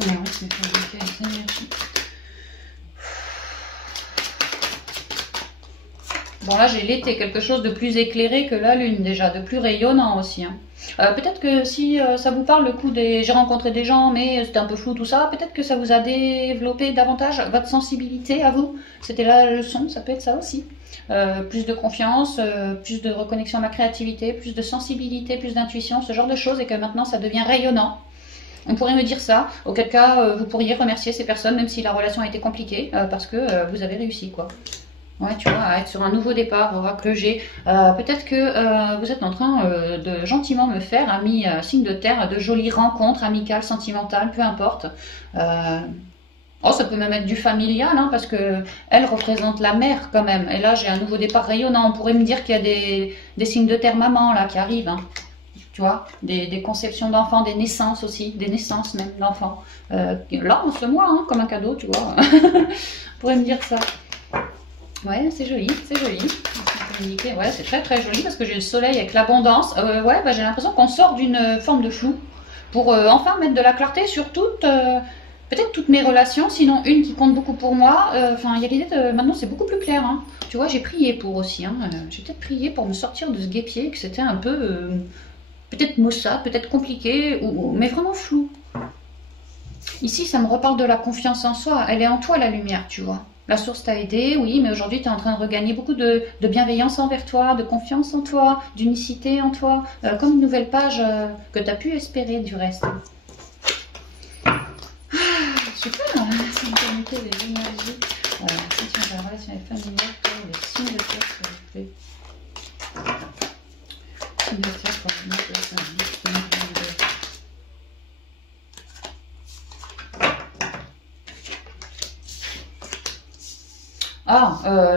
Alors, c'est pour les énergies. Bon, là, j'ai l'été, quelque chose de plus éclairé que la lune, déjà, de plus rayonnant aussi. Hein. Peut-être que si ça vous parle, le coup des... J'ai rencontré des gens, mais c'était un peu flou tout ça, peut-être que ça vous a développé davantage votre sensibilité à vous. C'était la leçon, ça peut être ça aussi. Plus de confiance, plus de reconnexion à ma créativité, plus de sensibilité, plus d'intuition, ce genre de choses, et que maintenant, ça devient rayonnant. On pourrait me dire ça, auquel cas vous pourriez remercier ces personnes, même si la relation a été compliquée, parce que vous avez réussi, quoi. Ouais, tu vois, à être sur un nouveau départ, oracle G. Peut-être que vous êtes en train de gentiment me faire, ami signe de terre, de jolies rencontres amicales, sentimentales, peu importe. Oh, ça peut même être du familial, hein, parce que elle représente la mère quand même. Et là, j'ai un nouveau départ rayonnant. On pourrait me dire qu'il y a des signes de terre maman là qui arrivent. Hein. Tu vois, des conceptions d'enfants, des naissances aussi, des naissances même d'enfants. Là, en ce mois, hein, comme un cadeau, tu vois. On pourrait me dire ça. Ouais, c'est joli, c'est joli. Ouais, c'est très très joli parce que j'ai le soleil avec l'abondance. Ouais, bah, j'ai l'impression qu'on sort d'une forme de flou pour enfin mettre de la clarté sur peut-être toutes mes relations, sinon une qui compte beaucoup pour moi. Enfin, il y a l'idée de maintenant c'est beaucoup plus clair. Hein. Tu vois, j'ai prié pour aussi. Hein. J'ai peut-être prié pour me sortir de ce guêpier, que c'était un peu peut-être maussade, peut-être compliqué, mais vraiment flou. Ici, ça me reparle de la confiance en soi. Elle est en toi, la lumière, tu vois. La source t'a aidé, oui, mais aujourd'hui, tu es en train de regagner beaucoup de bienveillance envers toi, de confiance en toi, d'unicité en toi, comme une nouvelle page que tu as pu espérer du reste. Ah, super, ça me permettait les énergies. Voilà, si tu as la relation familiale pour les signes de terre, s'il vous plaît. Signes de terre pour les signes de terre.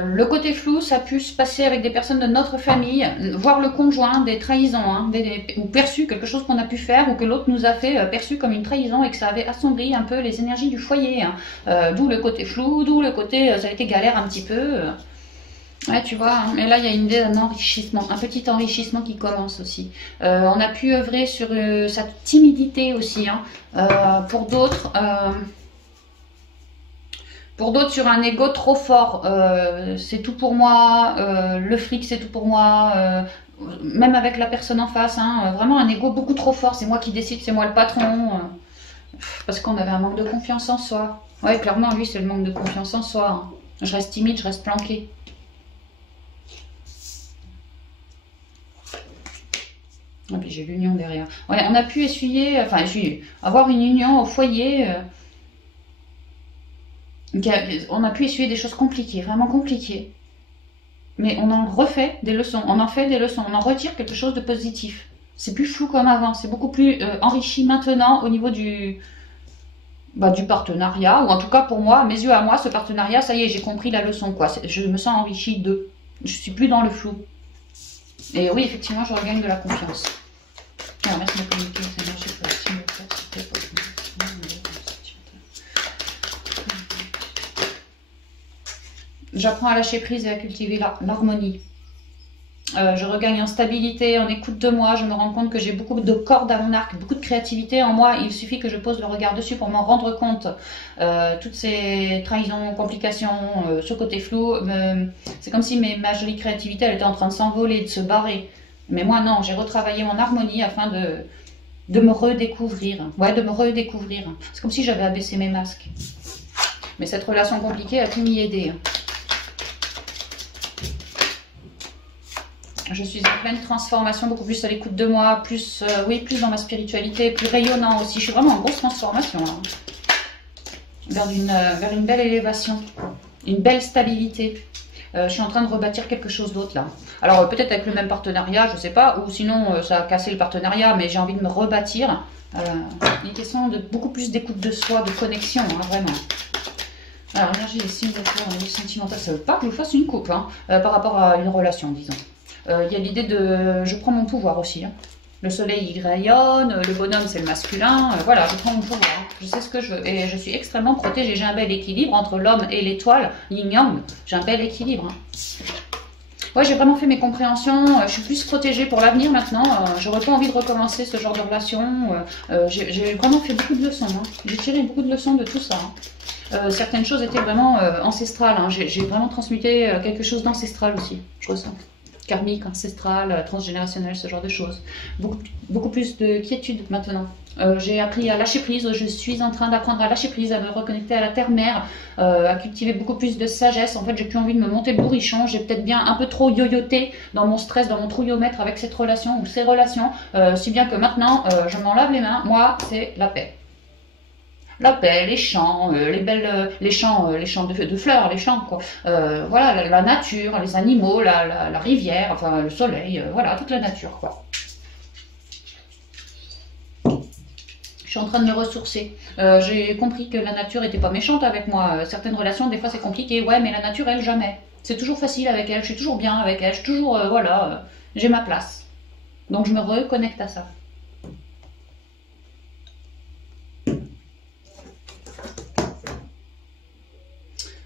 Le côté flou, ça a pu se passer avec des personnes de notre famille, voire le conjoint, des trahisons, hein, ou perçu quelque chose qu'on a pu faire ou que l'autre nous a fait perçu comme une trahison et que ça avait assombri un peu les énergies du foyer. Hein. D'où le côté flou, d'où le côté ça a été galère un petit peu. Ouais, tu vois, hein, mais là il y a une idée d'un enrichissement, un petit enrichissement qui commence aussi. On a pu œuvrer sur sa timidité aussi, hein. Pour d'autres. Pour d'autres, sur un ego trop fort, c'est tout pour moi, le fric c'est tout pour moi, même avec la personne en face, hein, vraiment un ego beaucoup trop fort, c'est moi qui décide, c'est moi le patron, parce qu'on avait un manque de confiance en soi. Ouais, clairement, lui, c'est le manque de confiance en soi. Hein. Je reste timide, je reste planquée. Et puis j'ai l'union derrière. Ouais, on a pu essuyer, enfin, avoir une union au foyer. On a pu essuyer des choses compliquées, vraiment compliquées. Mais on en refait des leçons, on en fait des leçons, on en retire quelque chose de positif. C'est plus flou comme avant, c'est beaucoup plus enrichi maintenant au niveau du partenariat, ou en tout cas pour moi, à mes yeux à moi, ce partenariat, ça y est, j'ai compris la leçon, quoi. Je me sens enrichi d'eux. Je suis plus dans le flou. Et oui, effectivement, je regagne de la confiance. Alors, merci de communiquer, c'est bien, je sais pas si me faire, c'était pas J'apprends à lâcher prise et à cultiver l'harmonie. Je regagne en stabilité, en écoute de moi. Je me rends compte que j'ai beaucoup de cordes à mon arc, beaucoup de créativité en moi. Il suffit que je pose le regard dessus pour m'en rendre compte. Toutes ces trahisons, complications, ce côté flou, c'est comme si ma jolie créativité elle était en train de s'envoler, de se barrer. Mais moi non, j'ai retravaillé mon harmonie afin de me redécouvrir. Ouais, de me redécouvrir. C'est comme si j'avais abaissé mes masques. Mais cette relation compliquée a pu m'y aider. Je suis en pleine transformation, beaucoup plus à l'écoute de moi, plus, oui, plus dans ma spiritualité, plus rayonnant aussi. Je suis vraiment en grosse transformation, hein, vers une belle élévation, une belle stabilité. Je suis en train de rebâtir quelque chose d'autre là. Alors peut-être avec le même partenariat, je sais pas, ou sinon ça a cassé le partenariat, mais j'ai envie de me rebâtir. Une question de beaucoup plus d'écoute de soi, de connexion, hein, vraiment. Alors l'énergie des signes de terre, l'énergie sentimentale, ça veut pas que je fasse une coupe, hein, par rapport à une relation, disons. Il y a l'idée de je prends mon pouvoir aussi. Hein. Le soleil il rayonne, le bonhomme c'est le masculin, voilà, je prends mon pouvoir, hein. Je sais ce que je veux et je suis extrêmement protégée. J'ai un bel équilibre entre l'homme et l'étoile, yin-yang, j'ai un bel équilibre. Hein. Ouais, j'ai vraiment fait mes compréhensions, je suis plus protégée pour l'avenir maintenant, j'aurais pas envie de recommencer ce genre de relation, j'ai vraiment fait beaucoup de leçons, hein. J'ai tiré beaucoup de leçons de tout ça. Hein. Certaines choses étaient vraiment ancestrales, hein. J'ai vraiment transmuté quelque chose d'ancestral aussi, je ressens. Karmique, ancestral, transgénérationnel, ce genre de choses. Beaucoup plus de quiétude maintenant. J'ai appris à lâcher prise, je suis en train d'apprendre à lâcher prise, à me reconnecter à la terre-mère, à cultiver beaucoup plus de sagesse. En fait, j'ai plus envie de me monter le bourrichon, j'ai peut-être bien un peu trop yoyoté dans mon stress, dans mon trouillomètre avec cette relation ou ces relations, si bien que maintenant, je m'en lave les mains, moi, c'est la paix. La paix, les champs, les champs de fleurs, les champs, quoi. Voilà, la nature, les animaux, la rivière, enfin le soleil, voilà, toute la nature, quoi. Je suis en train de me ressourcer. J'ai compris que la nature n'était pas méchante avec moi. Certaines relations, des fois, c'est compliqué. Ouais, mais la nature, elle, jamais. C'est toujours facile avec elle, je suis toujours bien avec elle, je suis toujours, voilà, j'ai ma place. Donc, je me reconnecte à ça.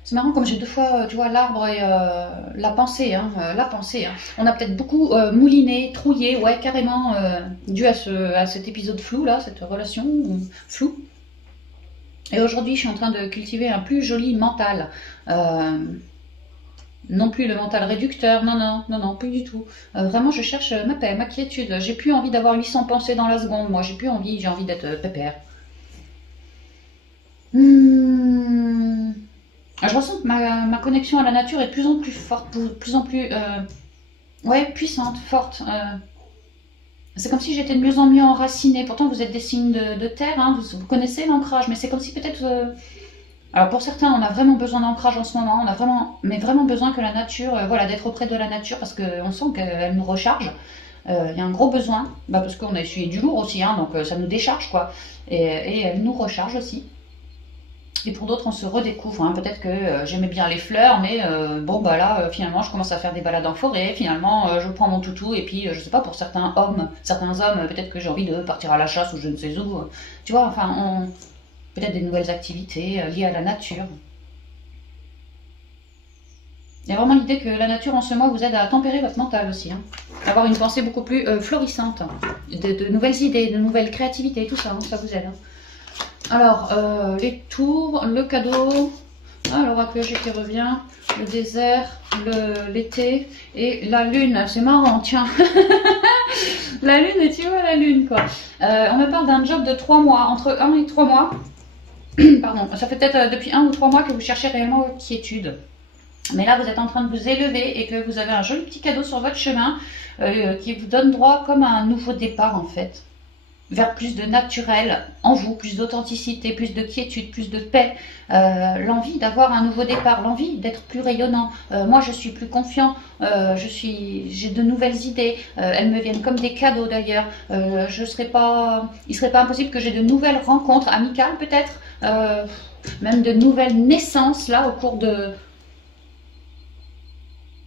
C'est marrant comme j'ai deux fois, tu vois, l'arbre et la pensée, hein, la pensée. Hein. On a peut-être beaucoup mouliné, trouillé, ouais, carrément, dû à cet épisode flou, là, cette relation floue. Et aujourd'hui, je suis en train de cultiver un plus joli mental. Non plus le mental réducteur, non, plus du tout. Vraiment, je cherche ma paix, ma quiétude. J'ai plus envie d'avoir 800 pensées dans la seconde, moi, j'ai envie d'être pépère. Je ressens que ma connexion à la nature est de plus en plus forte, de plus en plus ouais, puissante, forte. C'est comme si j'étais de mieux en mieux enracinée. Pourtant, vous êtes des signes de terre, hein, vous connaissez l'ancrage, mais c'est comme si peut-être... Alors pour certains, on a vraiment besoin d'ancrage en ce moment, on a vraiment besoin que la nature, voilà, d'être auprès de la nature parce qu'on sent qu'elle nous recharge. Il y a un gros besoin, parce qu'on a essuyé du lourd aussi, hein, donc ça nous décharge, quoi. Et elle nous recharge aussi. Et pour d'autres, on se redécouvre. Hein. Peut-être que j'aimais bien les fleurs, mais bon, bah là, finalement, je commence à faire des balades en forêt. Finalement, je prends mon toutou. Et puis, je sais pas, pour certains hommes, peut-être que j'ai envie de partir à la chasse ou je ne sais où. Tu vois, enfin, peut-être des nouvelles activités liées à la nature. Il y a vraiment l'idée que la nature en ce mois vous aide à tempérer votre mental aussi. Hein. Avoir une pensée beaucoup plus florissante. De nouvelles idées, de nouvelles créativités, tout ça, hein, ça vous aide. Hein. Alors, les tours, le cadeau, l'oracle qui revient, le désert, l'été et la lune. C'est marrant, tiens. La lune, tu vois la lune, quoi. On me parle d'un job de 3 mois, entre 1 et 3 mois. Pardon, ça fait peut-être depuis 1 ou 3 mois que vous cherchez réellement votre quiétude. Mais là, vous êtes en train de vous élever et que vous avez un joli petit cadeau sur votre chemin qui vous donne droit comme à un nouveau départ, en fait. Vers plus de naturel en vous, plus d'authenticité, plus de quiétude, plus de paix, l'envie d'avoir un nouveau départ, l'envie d'être plus rayonnant. Moi, je suis plus confiant, j'ai de nouvelles idées, elles me viennent comme des cadeaux d'ailleurs. Il ne serait pas impossible que j'ai de nouvelles rencontres amicales peut-être, même de nouvelles naissances là au cours de...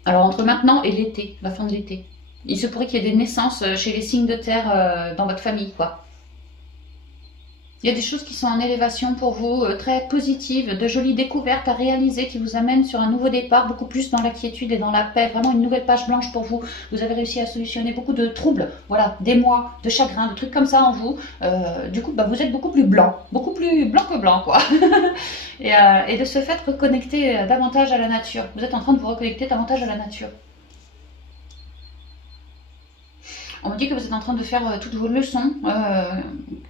Alors entre maintenant et l'été, la fin de l'été. Il se pourrait qu'il y ait des naissances chez les signes de terre dans votre famille, quoi. Il y a des choses qui sont en élévation pour vous, très positives, de jolies découvertes à réaliser qui vous amènent sur un nouveau départ, beaucoup plus dans la quiétude et dans la paix. Vraiment une nouvelle page blanche pour vous. Vous avez réussi à solutionner beaucoup de troubles, voilà, d'émoi, de chagrin, de trucs comme ça en vous. Du coup, bah, vous êtes beaucoup plus blanc que blanc, quoi. et de ce fait, reconnecter davantage à la nature. Vous êtes en train de vous reconnecter davantage à la nature. On me dit que vous êtes en train de faire toutes vos leçons,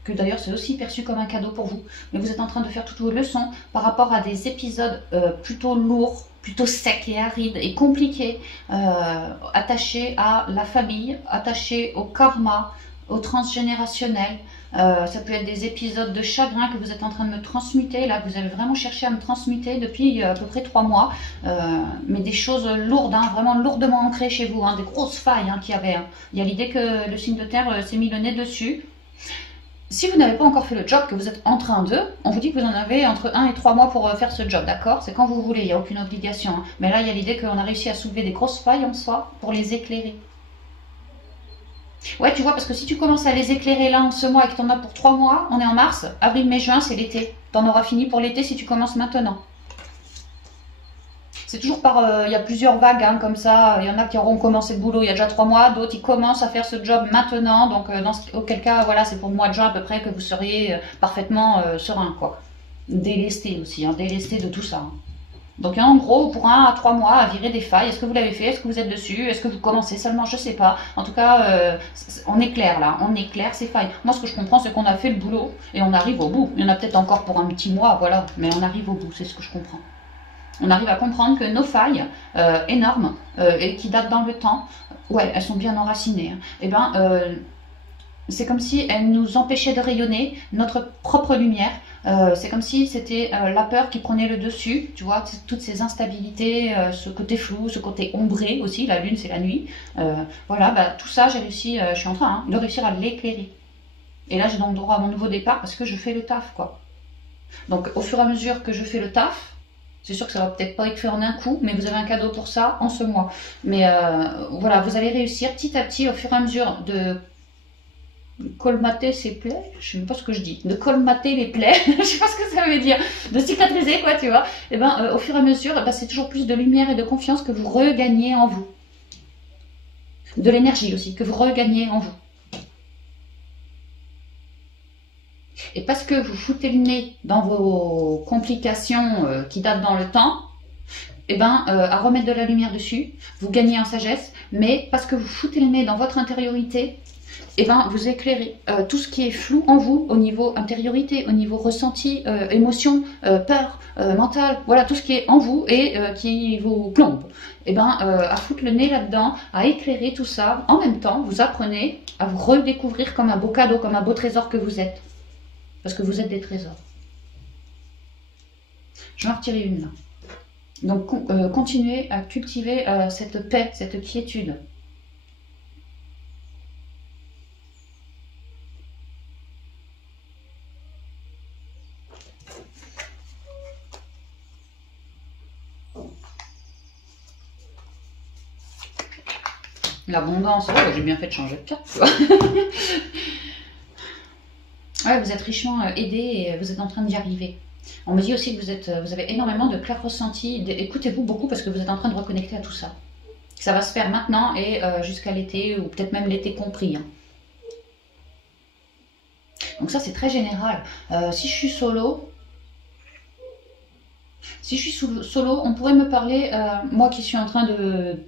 que d'ailleurs c'est aussi perçu comme un cadeau pour vous, mais vous êtes en train de faire toutes vos leçons par rapport à des épisodes plutôt lourds, plutôt secs et arides et compliqués, attachés à la famille, attachés au karma, au transgénérationnel. Ça peut être des épisodes de chagrin que vous êtes en train de me transmuter, là, que vous avez vraiment cherché à me transmuter depuis à peu près 3 mois, mais des choses lourdes, hein, vraiment lourdement ancrées chez vous, hein, des grosses failles hein, qu'il y avait. Hein. Il y a l'idée que le signe de terre s'est mis le nez dessus. Si vous n'avez pas encore fait le job, que vous êtes en train de, on vous dit que vous en avez entre 1 et 3 mois pour faire ce job, d'accord? C'est quand vous voulez, il n'y a aucune obligation. Hein. Mais là, il y a l'idée qu'on a réussi à soulever des grosses failles en soi pour les éclairer. Ouais, tu vois, parce que si tu commences à les éclairer là en ce mois et que tu en as pour 3 mois, on est en mars, avril, mai, juin, c'est l'été. Tu en auras fini pour l'été si tu commences maintenant. C'est toujours par... il y a plusieurs vagues hein, comme ça. Il y en a qui auront commencé le boulot il y a déjà 3 mois, d'autres ils commencent à faire ce job maintenant. Donc auquel cas, voilà, c'est pour le mois de juin à peu près que vous seriez parfaitement serein, quoi. Délesté aussi, hein, délesté de tout ça. Hein. Donc en gros, pour 1 à 3 mois à virer des failles, est-ce que vous l'avez fait? Est-ce que vous êtes dessus? Est-ce que vous commencez seulement? Je sais pas. En tout cas, on éclaire là, on éclaire ces failles. Moi ce que je comprends c'est qu'on a fait le boulot et on arrive au bout. Il y en a peut-être encore pour un petit mois, voilà, mais on arrive au bout, c'est ce que je comprends. On arrive à comprendre que nos failles énormes et qui datent dans le temps, ouais, elles sont bien enracinées. Hein. Et ben, c'est comme si elles nous empêchaient de rayonner notre propre lumière. C'est comme si c'était la peur qui prenait le dessus, tu vois, toutes ces instabilités, ce côté flou, ce côté ombré aussi, la lune c'est la nuit. Voilà, bah, tout ça j'ai réussi, je suis en train hein, de réussir à l'éclairer. Et là j'ai donc droit à mon nouveau départ parce que je fais le taf, quoi. Donc au fur et à mesure que je fais le taf, c'est sûr que ça va peut-être pas être fait en un coup, mais vous avez un cadeau pour ça en ce mois. Mais voilà, vous allez réussir petit à petit au fur et à mesure de colmater ses plaies, je sais même pas ce que je dis, de colmater les plaies, je sais pas ce que ça veut dire, de cicatriser quoi, tu vois. Et ben au fur et à mesure, ben, c'est toujours plus de lumière et de confiance que vous regagnez en vous. De l'énergie aussi, que vous regagnez en vous. Et parce que vous foutez le nez dans vos complications qui datent dans le temps, et ben à remettre de la lumière dessus, vous gagnez en sagesse, mais parce que vous foutez le nez dans votre intériorité, et ben vous éclairez tout ce qui est flou en vous au niveau intériorité, au niveau ressenti, émotion, peur, mental, voilà tout ce qui est en vous et qui vous plombe. Et ben à foutre le nez là-dedans, à éclairer tout ça, en même temps vous apprenez à vous redécouvrir comme un beau cadeau, comme un beau trésor que vous êtes. Parce que vous êtes des trésors. Je vais en retirer une là. Donc continuez à cultiver cette paix, cette quiétude. L'abondance, oh, j'ai bien fait de changer de carte. Ouais, vous êtes richement aidé et vous êtes en train d'y arriver. On me dit aussi que vous avez énormément de clairs ressentis. Écoutez-vous beaucoup parce que vous êtes en train de reconnecter à tout ça. Ça va se faire maintenant et jusqu'à l'été ou peut-être même l'été compris. Hein. Donc ça c'est très général. Si je suis solo, on pourrait me parler, moi qui suis en train de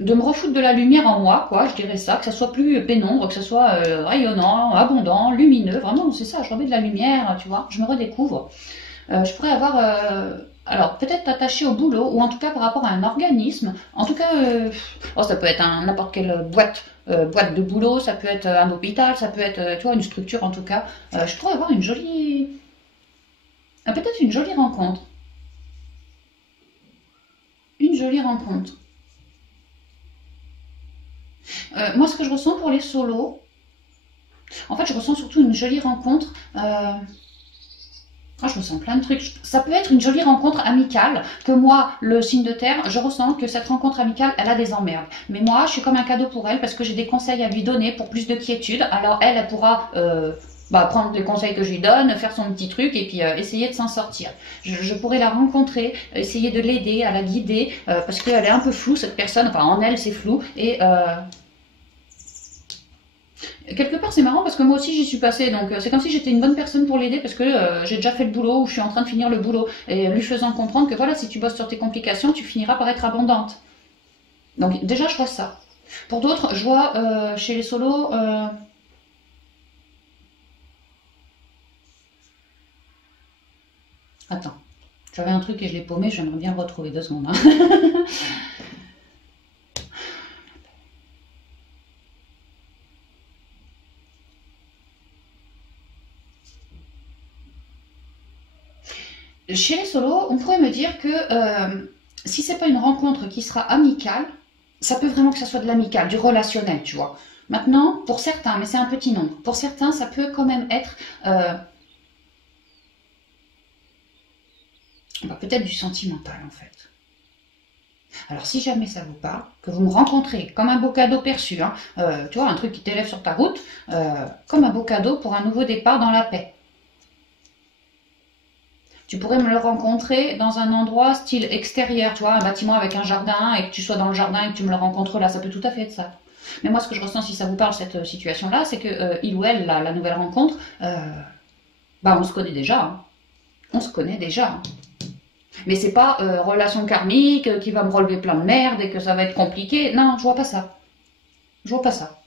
me refoutre de la lumière en moi, quoi, je dirais ça, que ça soit plus pénombre, que ça soit rayonnant, abondant, lumineux, vraiment, c'est ça, je remets de la lumière, tu vois, je me redécouvre. Je pourrais avoir, alors peut-être attaché au boulot, ou en tout cas par rapport à un organisme, en tout cas, oh, ça peut être n'importe quelle boîte de boulot, ça peut être un hôpital, ça peut être, tu vois, une structure en tout cas, je pourrais avoir une jolie, peut-être une jolie rencontre. Une jolie rencontre. Moi, ce que je ressens pour les solos, en fait, je ressens surtout une jolie rencontre. Je ressens plein de trucs. Ça peut être une jolie rencontre amicale, que moi, le signe de terre, je ressens que cette rencontre amicale, elle a des emmerdes. Mais moi, je suis comme un cadeau pour elle, parce que j'ai des conseils à lui donner pour plus de quiétude. Alors elle pourra prendre les conseils que je lui donne, faire son petit truc, et puis essayer de s'en sortir. Je pourrais la rencontrer, essayer de l'aider, à la guider, parce qu'elle est un peu floue, cette personne. Enfin, en elle, c'est flou. Et... quelque part c'est marrant parce que moi aussi j'y suis passée, donc c'est comme si j'étais une bonne personne pour l'aider parce que j'ai déjà fait le boulot ou je suis en train de finir le boulot et lui faisant comprendre que voilà, si tu bosses sur tes complications tu finiras par être abondante. Donc déjà, je vois ça. Pour d'autres, je vois chez les solos... Attends, j'avais un truc et je l'ai paumé, j'aimerais bien le retrouver 2 secondes. Hein. Chez les solos, on pourrait me dire que si c'est pas une rencontre qui sera amicale, ça peut vraiment que ça soit de l'amical, du relationnel, tu vois. Maintenant, pour certains, mais c'est un petit nombre, pour certains, ça peut quand même être peut-être du sentimental en fait. Alors si jamais ça vous parle, que vous me rencontrez comme un beau cadeau perçu, hein, tu vois, un truc qui t'élève sur ta route, comme un beau cadeau pour un nouveau départ dans la paix. Tu pourrais me le rencontrer dans un endroit style extérieur, tu vois, un bâtiment avec un jardin, et que tu sois dans le jardin et que tu me le rencontres là, ça peut tout à fait être ça. Mais moi, ce que je ressens, si ça vous parle, cette situation-là, c'est que il ou elle, la nouvelle rencontre, on se connaît déjà. Hein. On se connaît déjà. Hein. Mais c'est pas relation karmique qui va me relever plein de merde et que ça va être compliqué. Non, je vois pas ça. Je vois pas ça.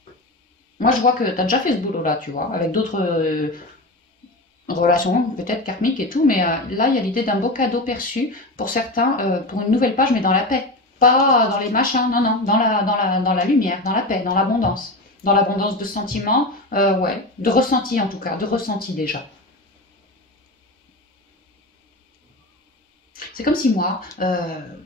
Moi, je vois que tu as déjà fait ce boulot-là, tu vois, avec d'autres relations, peut-être karmiques et tout, mais là, il y a l'idée d'un beau cadeau perçu pour certains, pour une nouvelle page, mais dans la paix. Pas dans les machins, non, non, dans la lumière, dans la paix, dans l'abondance. Dans l'abondance de sentiments, ouais, de ressenti en tout cas, de ressenti déjà. C'est comme si moi,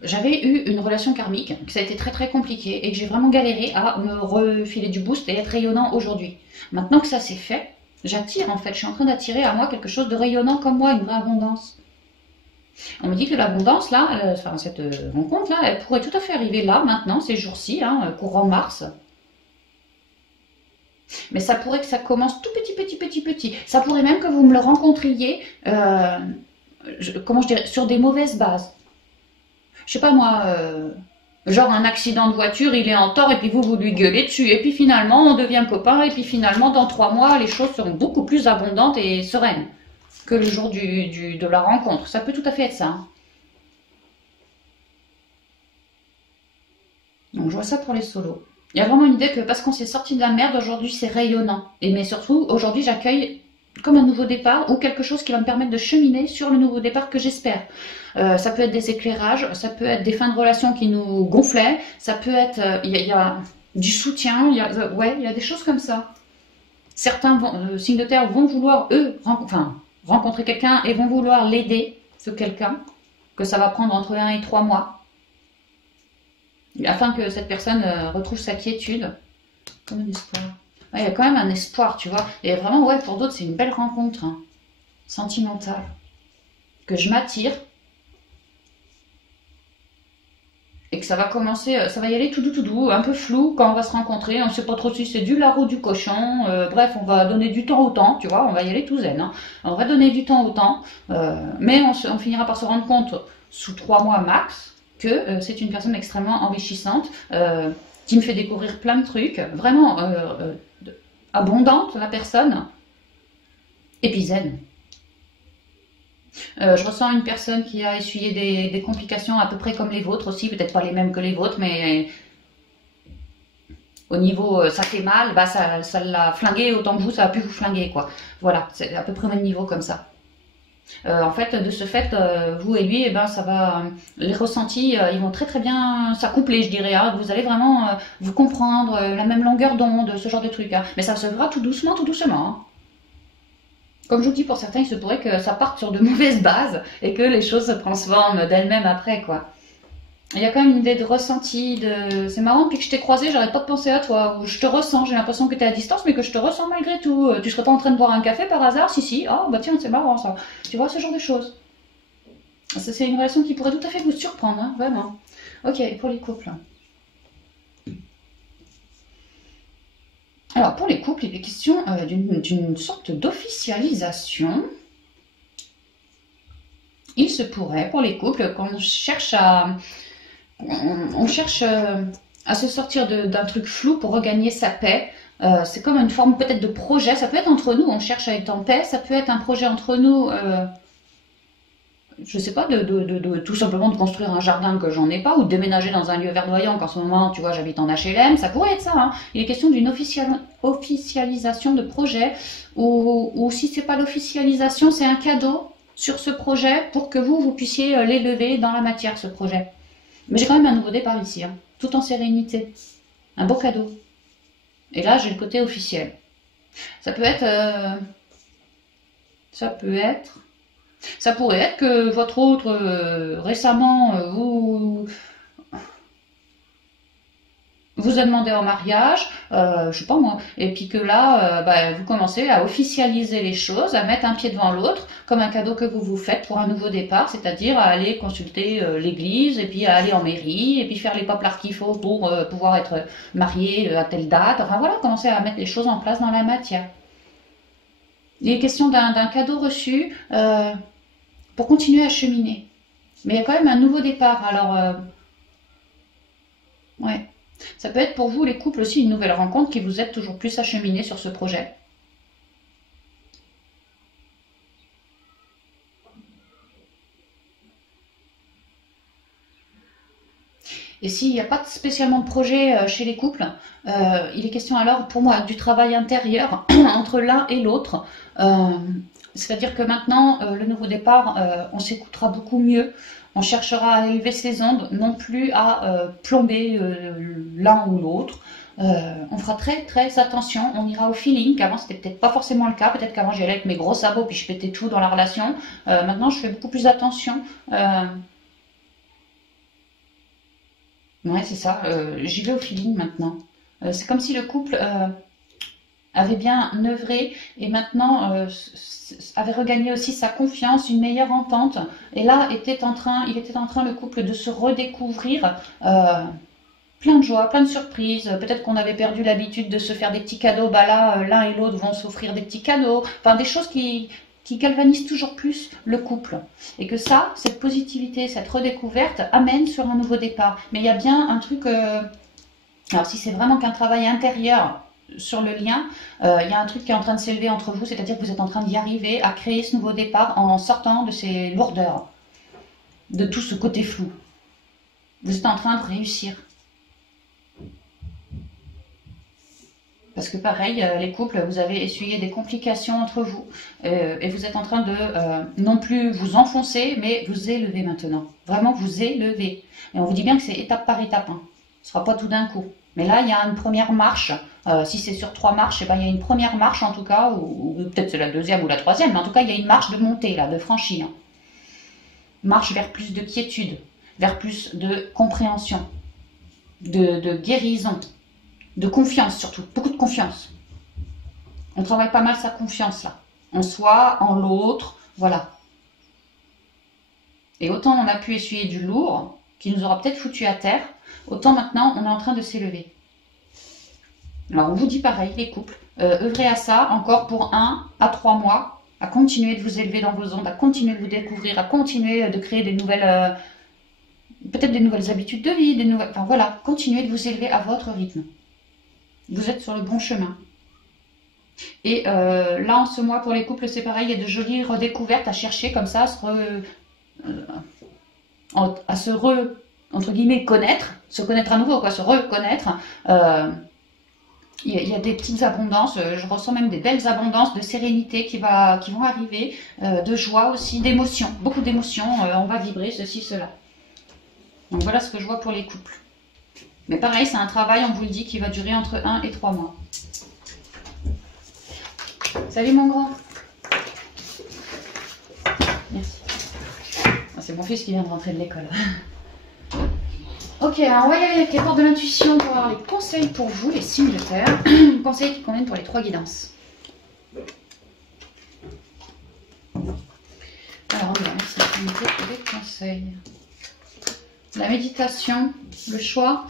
j'avais eu une relation karmique, que ça a été très très compliqué et que j'ai vraiment galéré à me refiler du boost et être rayonnant aujourd'hui. Maintenant que ça s'est fait, j'attire en fait, je suis en train d'attirer à moi quelque chose de rayonnant comme moi, une vraie abondance. On me dit que l'abondance là, enfin cette rencontre là, elle pourrait tout à fait arriver là, maintenant, ces jours-ci, hein, courant mars. Mais ça pourrait que ça commence tout petit. Ça pourrait même que vous me le rencontriez comment je dirais, sur des mauvaises bases. Je sais pas moi, genre un accident de voiture, il est en tort et puis vous lui gueulez dessus. Et puis finalement, on devient copains et puis finalement, dans 3 mois, les choses seront beaucoup plus abondantes et sereines que le jour de la rencontre. Ça peut tout à fait être ça. Hein. Donc je vois ça pour les solos. Il y a vraiment une idée que parce qu'on s'est sorti de la merde, aujourd'hui c'est rayonnant. Mais surtout, aujourd'hui j'accueille comme un nouveau départ ou quelque chose qui va me permettre de cheminer sur le nouveau départ que j'espère. Ça peut être des éclairages, ça peut être des fins de relation qui nous gonflaient, ça peut être, il y a du soutien, il y a des choses comme ça. Certains signes de terre vont vouloir, eux, rencontrer quelqu'un et vont vouloir l'aider, ce quelqu'un, que ça va prendre entre 1 et 3 mois, afin que cette personne retrouve sa quiétude, comme un espoir. Il y a quand même un espoir, tu vois. Et vraiment, ouais, pour d'autres, c'est une belle rencontre, hein, sentimentale, que je m'attire. Et que ça va commencer, ça va y aller tout doux, un peu flou quand on va se rencontrer. On ne sait pas trop si c'est du lard ou du cochon. Bref, on va donner du temps au temps, tu vois. On va y aller tout zen. Hein. On va donner du temps au temps. Mais on finira par se rendre compte, sous 3 mois max, que c'est une personne extrêmement enrichissante, qui me fait découvrir plein de trucs. Vraiment... abondante, la personne, et puis zen. Je ressens une personne qui a essuyé des complications à peu près comme les vôtres aussi, peut-être pas les mêmes que les vôtres, mais au niveau ça fait mal, bah ça l'a flingué autant que vous, ça a pu vous flinguer, quoi. Voilà, c'est à peu près au même niveau comme ça. En fait, de ce fait, vous et lui, eh ben, ça va, les ressentis, ils vont très très bien s'accoupler, je dirais. Hein. Vous allez vraiment vous comprendre, la même longueur d'onde, ce genre de truc. Hein. Mais ça se fera tout doucement, tout doucement. Hein. Comme je vous dis, pour certains, il se pourrait que ça parte sur de mauvaises bases et que les choses se transforment d'elles-mêmes après, quoi. Il y a quand même une idée de ressenti, c'est marrant, depuis que je t'ai croisé, j'arrête pas de penser à toi, ou je te ressens, j'ai l'impression que tu es à distance, mais que je te ressens malgré tout. Tu serais pas en train de boire un café par hasard? Si, oh bah tiens, c'est marrant ça. Tu vois, ce genre de choses. Ça, c'est une relation qui pourrait tout à fait vous surprendre, hein, vraiment. Ok, pour les couples. Alors, pour les couples, il est question d'une sorte d'officialisation. Il se pourrait, pour les couples, qu'on cherche on cherche à se sortir d'un truc flou pour regagner sa paix. C'est comme une forme peut-être de projet. Ça peut être entre nous, on cherche à être en paix. Ça peut être un projet entre nous, je sais pas, tout simplement de construire un jardin que j'en ai pas, ou de déménager dans un lieu verdoyant, qu'en ce moment, tu vois, j'habite en HLM, ça pourrait être ça, hein. Il est question d'une officialisation de projet, ou si c'est pas l'officialisation, c'est un cadeau sur ce projet pour que vous puissiez l'élever dans la matière, ce projet. Mais j'ai quand même un nouveau départ ici, hein, tout en sérénité. Un beau cadeau. Et là, j'ai le côté officiel. Ça peut être... Ça pourrait être que votre autre, récemment, vous a demandé en mariage, je sais pas moi, et puis que là, vous commencez à officialiser les choses, à mettre un pied devant l'autre, comme un cadeau que vous vous faites pour un nouveau départ, c'est-à-dire à aller consulter l'église, et puis à aller en mairie, et puis faire les paplards qu'il faut pour pouvoir être marié à telle date, enfin voilà, commencer à mettre les choses en place dans la matière. Il est question d'un cadeau reçu pour continuer à cheminer. Mais il y a quand même un nouveau départ, alors ouais. Ça peut être pour vous, les couples, aussi une nouvelle rencontre qui vous aide toujours plus à cheminer sur ce projet. Et s'il n'y a pas spécialement de projet chez les couples, il est question alors pour moi du travail intérieur entre l'un et l'autre. C'est-à-dire que maintenant, le nouveau départ, on s'écoutera beaucoup mieux. On cherchera à élever ses ondes, non plus à plomber l'un ou l'autre. On fera très très attention, on ira au feeling, qu'avant c'était peut-être pas forcément le cas, peut-être qu'avant j'y allais avec mes gros sabots puis je pétais tout dans la relation. Maintenant je fais beaucoup plus attention. Ouais, c'est ça, j'y vais au feeling maintenant. C'est comme si le couple avait bien œuvré et maintenant avait regagné aussi sa confiance, une meilleure entente. Et là, il était en train, le couple, de se redécouvrir plein de joie, plein de surprises. Peut-être qu'on avait perdu l'habitude de se faire des petits cadeaux. Bah là, l'un et l'autre vont s'offrir des petits cadeaux. Enfin, des choses qui galvanisent toujours plus le couple. Et que ça, cette positivité, cette redécouverte amène sur un nouveau départ. Mais il y a bien un truc... alors si c'est vraiment qu'un travail intérieur sur le lien, il y a un truc qui est en train de s'élever entre vous, c'est-à-dire que vous êtes en train d'y arriver à créer ce nouveau départ en sortant de ces lourdeurs, de tout ce côté flou. Vous êtes en train de réussir. Parce que pareil, les couples, vous avez essuyé des complications entre vous et vous êtes en train de non plus vous enfoncer, mais vous élever maintenant. Vraiment vous élever. Et on vous dit bien que c'est étape par étape, hein. Ce ne sera pas tout d'un coup. Mais là, il y a une première marche. Si c'est sur 3 marches, eh ben, il y a une première marche en tout cas, ou peut-être c'est la deuxième ou la troisième, mais en tout cas, il y a une marche de montée, là, de franchir. Marche vers plus de quiétude, vers plus de compréhension, de guérison, de confiance surtout, beaucoup de confiance. On travaille pas mal sa confiance là, en soi, en l'autre, voilà. Et autant on a pu essuyer du lourd, qui nous aura peut-être foutu à terre, autant maintenant on est en train de s'élever. Alors on vous dit pareil, les couples, œuvrez à ça encore pour 1 à 3 mois, à continuer de vous élever dans vos ondes, à continuer de vous découvrir, à continuer de créer des nouvelles, peut-être des nouvelles habitudes de vie, des nouvelles, enfin voilà, continuez de vous élever à votre rythme. Vous êtes sur le bon chemin. Et là, en ce mois, pour les couples, c'est pareil, il y a de jolies redécouvertes à chercher comme ça, entre guillemets, se connaître à nouveau, quoi, se reconnaître. Il y a des petites abondances, je ressens même des belles abondances de sérénité qui vont arriver, de joie aussi, d'émotions, beaucoup d'émotions, on va vibrer ceci, cela. Donc voilà ce que je vois pour les couples. Mais pareil, c'est un travail, on vous le dit, qui va durer entre 1 et 3 mois. Salut mon grand. Merci. C'est mon fils qui vient de rentrer de l'école. Ok, alors on va y aller avec les portes de l'intuition pour avoir les conseils pour vous, les signes de terre. Conseils qui conviennent pour les 3 guidances. Alors on va mettre les conseils. La méditation, le choix.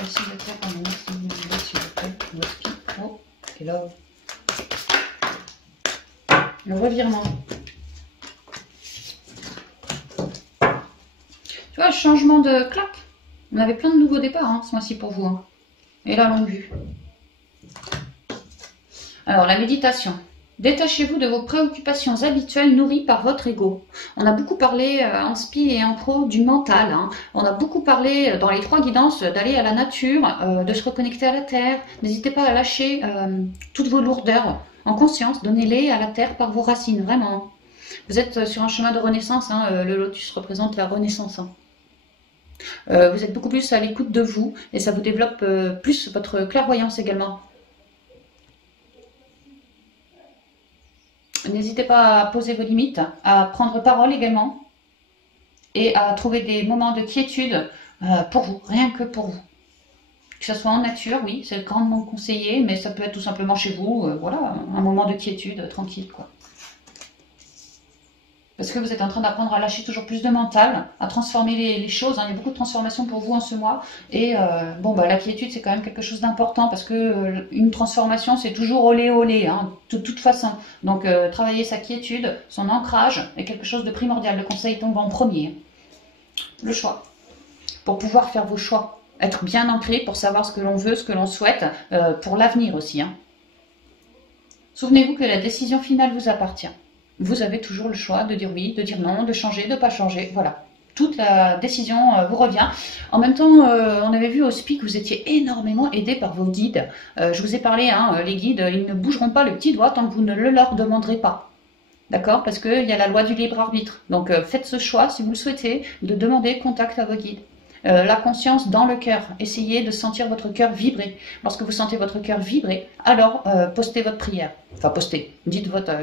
Le signe de terre, on va mettre s'il vous plaît. Oh, et là. Le revirement. Tu vois, changement de claque. On avait plein de nouveaux départs hein, ce mois-ci pour vous. Hein. Et la longue vue. Alors, la méditation. Détachez-vous de vos préoccupations habituelles nourries par votre ego. On a beaucoup parlé en spi et en pro du mental. Hein. On a beaucoup parlé dans les 3 guidances d'aller à la nature, de se reconnecter à la terre. N'hésitez pas à lâcher toutes vos lourdeurs en conscience. Donnez-les à la terre par vos racines, vraiment. Vous êtes sur un chemin de renaissance. Hein. Le lotus représente la renaissance. Hein. Vous êtes beaucoup plus à l'écoute de vous et ça vous développe plus votre clairvoyance également. N'hésitez pas à poser vos limites, à prendre parole également et à trouver des moments de quiétude pour vous, rien que pour vous. Que ce soit en nature, oui, c'est grandement conseillé, mais ça peut être tout simplement chez vous, voilà, un moment de quiétude tranquille, quoi. Parce que vous êtes en train d'apprendre à lâcher toujours plus de mental, à transformer les choses. Hein. Il y a beaucoup de transformations pour vous en ce mois. Et bon, bah, la quiétude, c'est quand même quelque chose d'important parce que une transformation, c'est toujours olé olé, hein, de toute façon. Donc, travailler sa quiétude, son ancrage est quelque chose de primordial. Le conseil tombe en premier. Le choix. Pour pouvoir faire vos choix. Être bien ancré pour savoir ce que l'on veut, ce que l'on souhaite, pour l'avenir aussi. Hein. Souvenez-vous que la décision finale vous appartient. Vous avez toujours le choix de dire oui, de dire non, de changer, de ne pas changer. Voilà, toute la décision vous revient. En même temps, on avait vu au SPI que vous étiez énormément aidé par vos guides. Je vous ai parlé, hein, les guides, ils ne bougeront pas le petit doigt tant que vous ne le leur demanderez pas. D'accord? Parce qu'il y a la loi du libre arbitre. Donc faites ce choix, si vous le souhaitez, de demander contact à vos guides. La conscience dans le cœur. Essayez de sentir votre cœur vibrer. Lorsque vous sentez votre cœur vibrer, alors postez votre prière. Enfin, postez.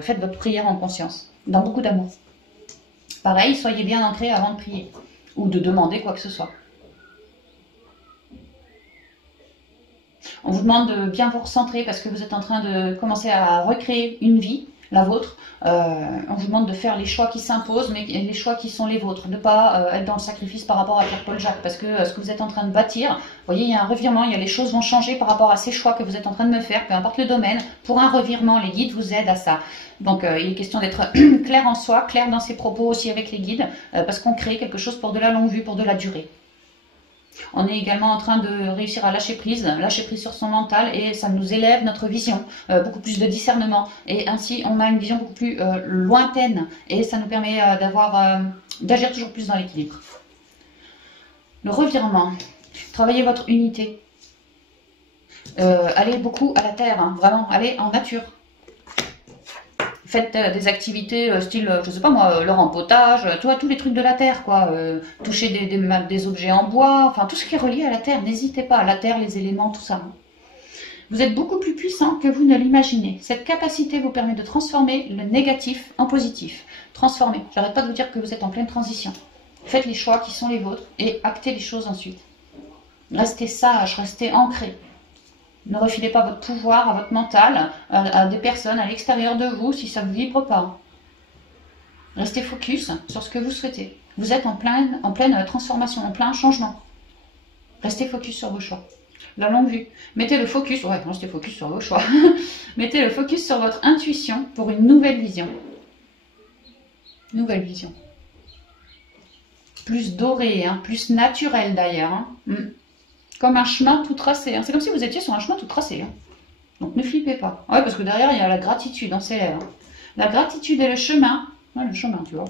Faites votre prière en conscience. Dans beaucoup d'amour. Pareil, soyez bien ancré avant de prier. Ou de demander quoi que ce soit. On vous demande de bien vous recentrer parce que vous êtes en train de commencer à recréer une vie, la vôtre. On vous demande de faire les choix qui s'imposent, mais les choix qui sont les vôtres. De ne pas être dans le sacrifice par rapport à Pierre-Paul-Jacques. Parce que ce que vous êtes en train de bâtir, vous voyez, il y a un revirement, les choses vont changer par rapport à ces choix que vous êtes en train de me faire, peu importe le domaine. Pour un revirement, les guides vous aident à ça. Donc il est question d'être clair en soi, clair dans ses propos aussi avec les guides, parce qu'on crée quelque chose pour de la longue vue, pour de la durée. On est également en train de réussir à lâcher prise sur son mental et ça nous élève notre vision, beaucoup plus de discernement et ainsi on a une vision beaucoup plus lointaine et ça nous permet d'agir toujours plus dans l'équilibre. Le revirement, travaillez votre unité, allez beaucoup à la terre, hein, vraiment, allez en nature. Faites des activités style, je sais pas moi, le rempotage, tous les trucs de la terre, quoi. Toucher des objets en bois, enfin tout ce qui est relié à la terre, n'hésitez pas, la terre, les éléments, tout ça. Vous êtes beaucoup plus puissant que vous ne l'imaginez. Cette capacité vous permet de transformer le négatif en positif. Transformer, j'arrête pas de vous dire que vous êtes en pleine transition. Faites les choix qui sont les vôtres et actez les choses ensuite. Restez sage, restez ancré. Ne refilez pas votre pouvoir à votre mental, à des personnes à l'extérieur de vous si ça ne vibre pas. Restez focus sur ce que vous souhaitez. Vous êtes en pleine transformation, en plein changement. Restez focus sur vos choix. La longue vue. Mettez le focus, restez focus sur vos choix. Mettez le focus sur votre intuition pour une nouvelle vision. Nouvelle vision. Plus dorée, hein, plus naturelle d'ailleurs. Hein. Comme un chemin tout tracé. Hein. C'est comme si vous étiez sur un chemin tout tracé. Hein. Donc ne flippez pas. Ouais, parce que derrière, il y a la gratitude dans ses lèvres. La gratitude est le chemin. Ouais, le chemin, tu vois.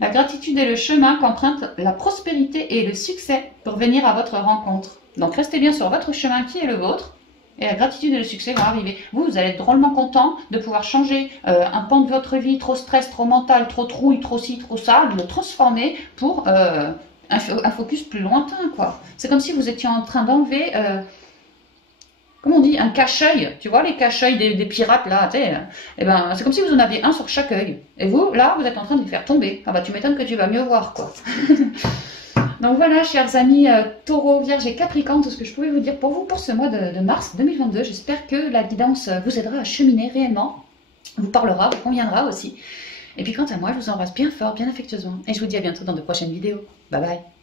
La gratitude est le chemin qu'emprunte la prospérité et le succès pour venir à votre rencontre. Donc restez bien sur votre chemin qui est le vôtre. Et la gratitude et le succès vont arriver. Vous allez être drôlement content de pouvoir changer un pan de votre vie, trop stress, trop mental, trop trouille, trop ci, trop ça, de le transformer pour... un focus plus lointain, quoi. C'est comme si vous étiez en train d'enlever, comment on dit, un cache-œil. Tu vois, les cache-œils des pirates, là, tu sais. Eh ben, c'est comme si vous en aviez un sur chaque œil. Et vous, là, vous êtes en train de les faire tomber. Ah bah, tu m'étonnes que tu vas mieux voir, quoi. Donc voilà, chers amis Taureau, Vierge et Capricorne, tout ce que je pouvais vous dire pour vous pour ce mois de mars 2022. J'espère que la guidance vous aidera à cheminer réellement, vous parlera, vous conviendra aussi. Et puis quant à moi, je vous embrasse bien fort, bien affectueusement. Et je vous dis à bientôt dans de prochaines vidéos. Bye bye.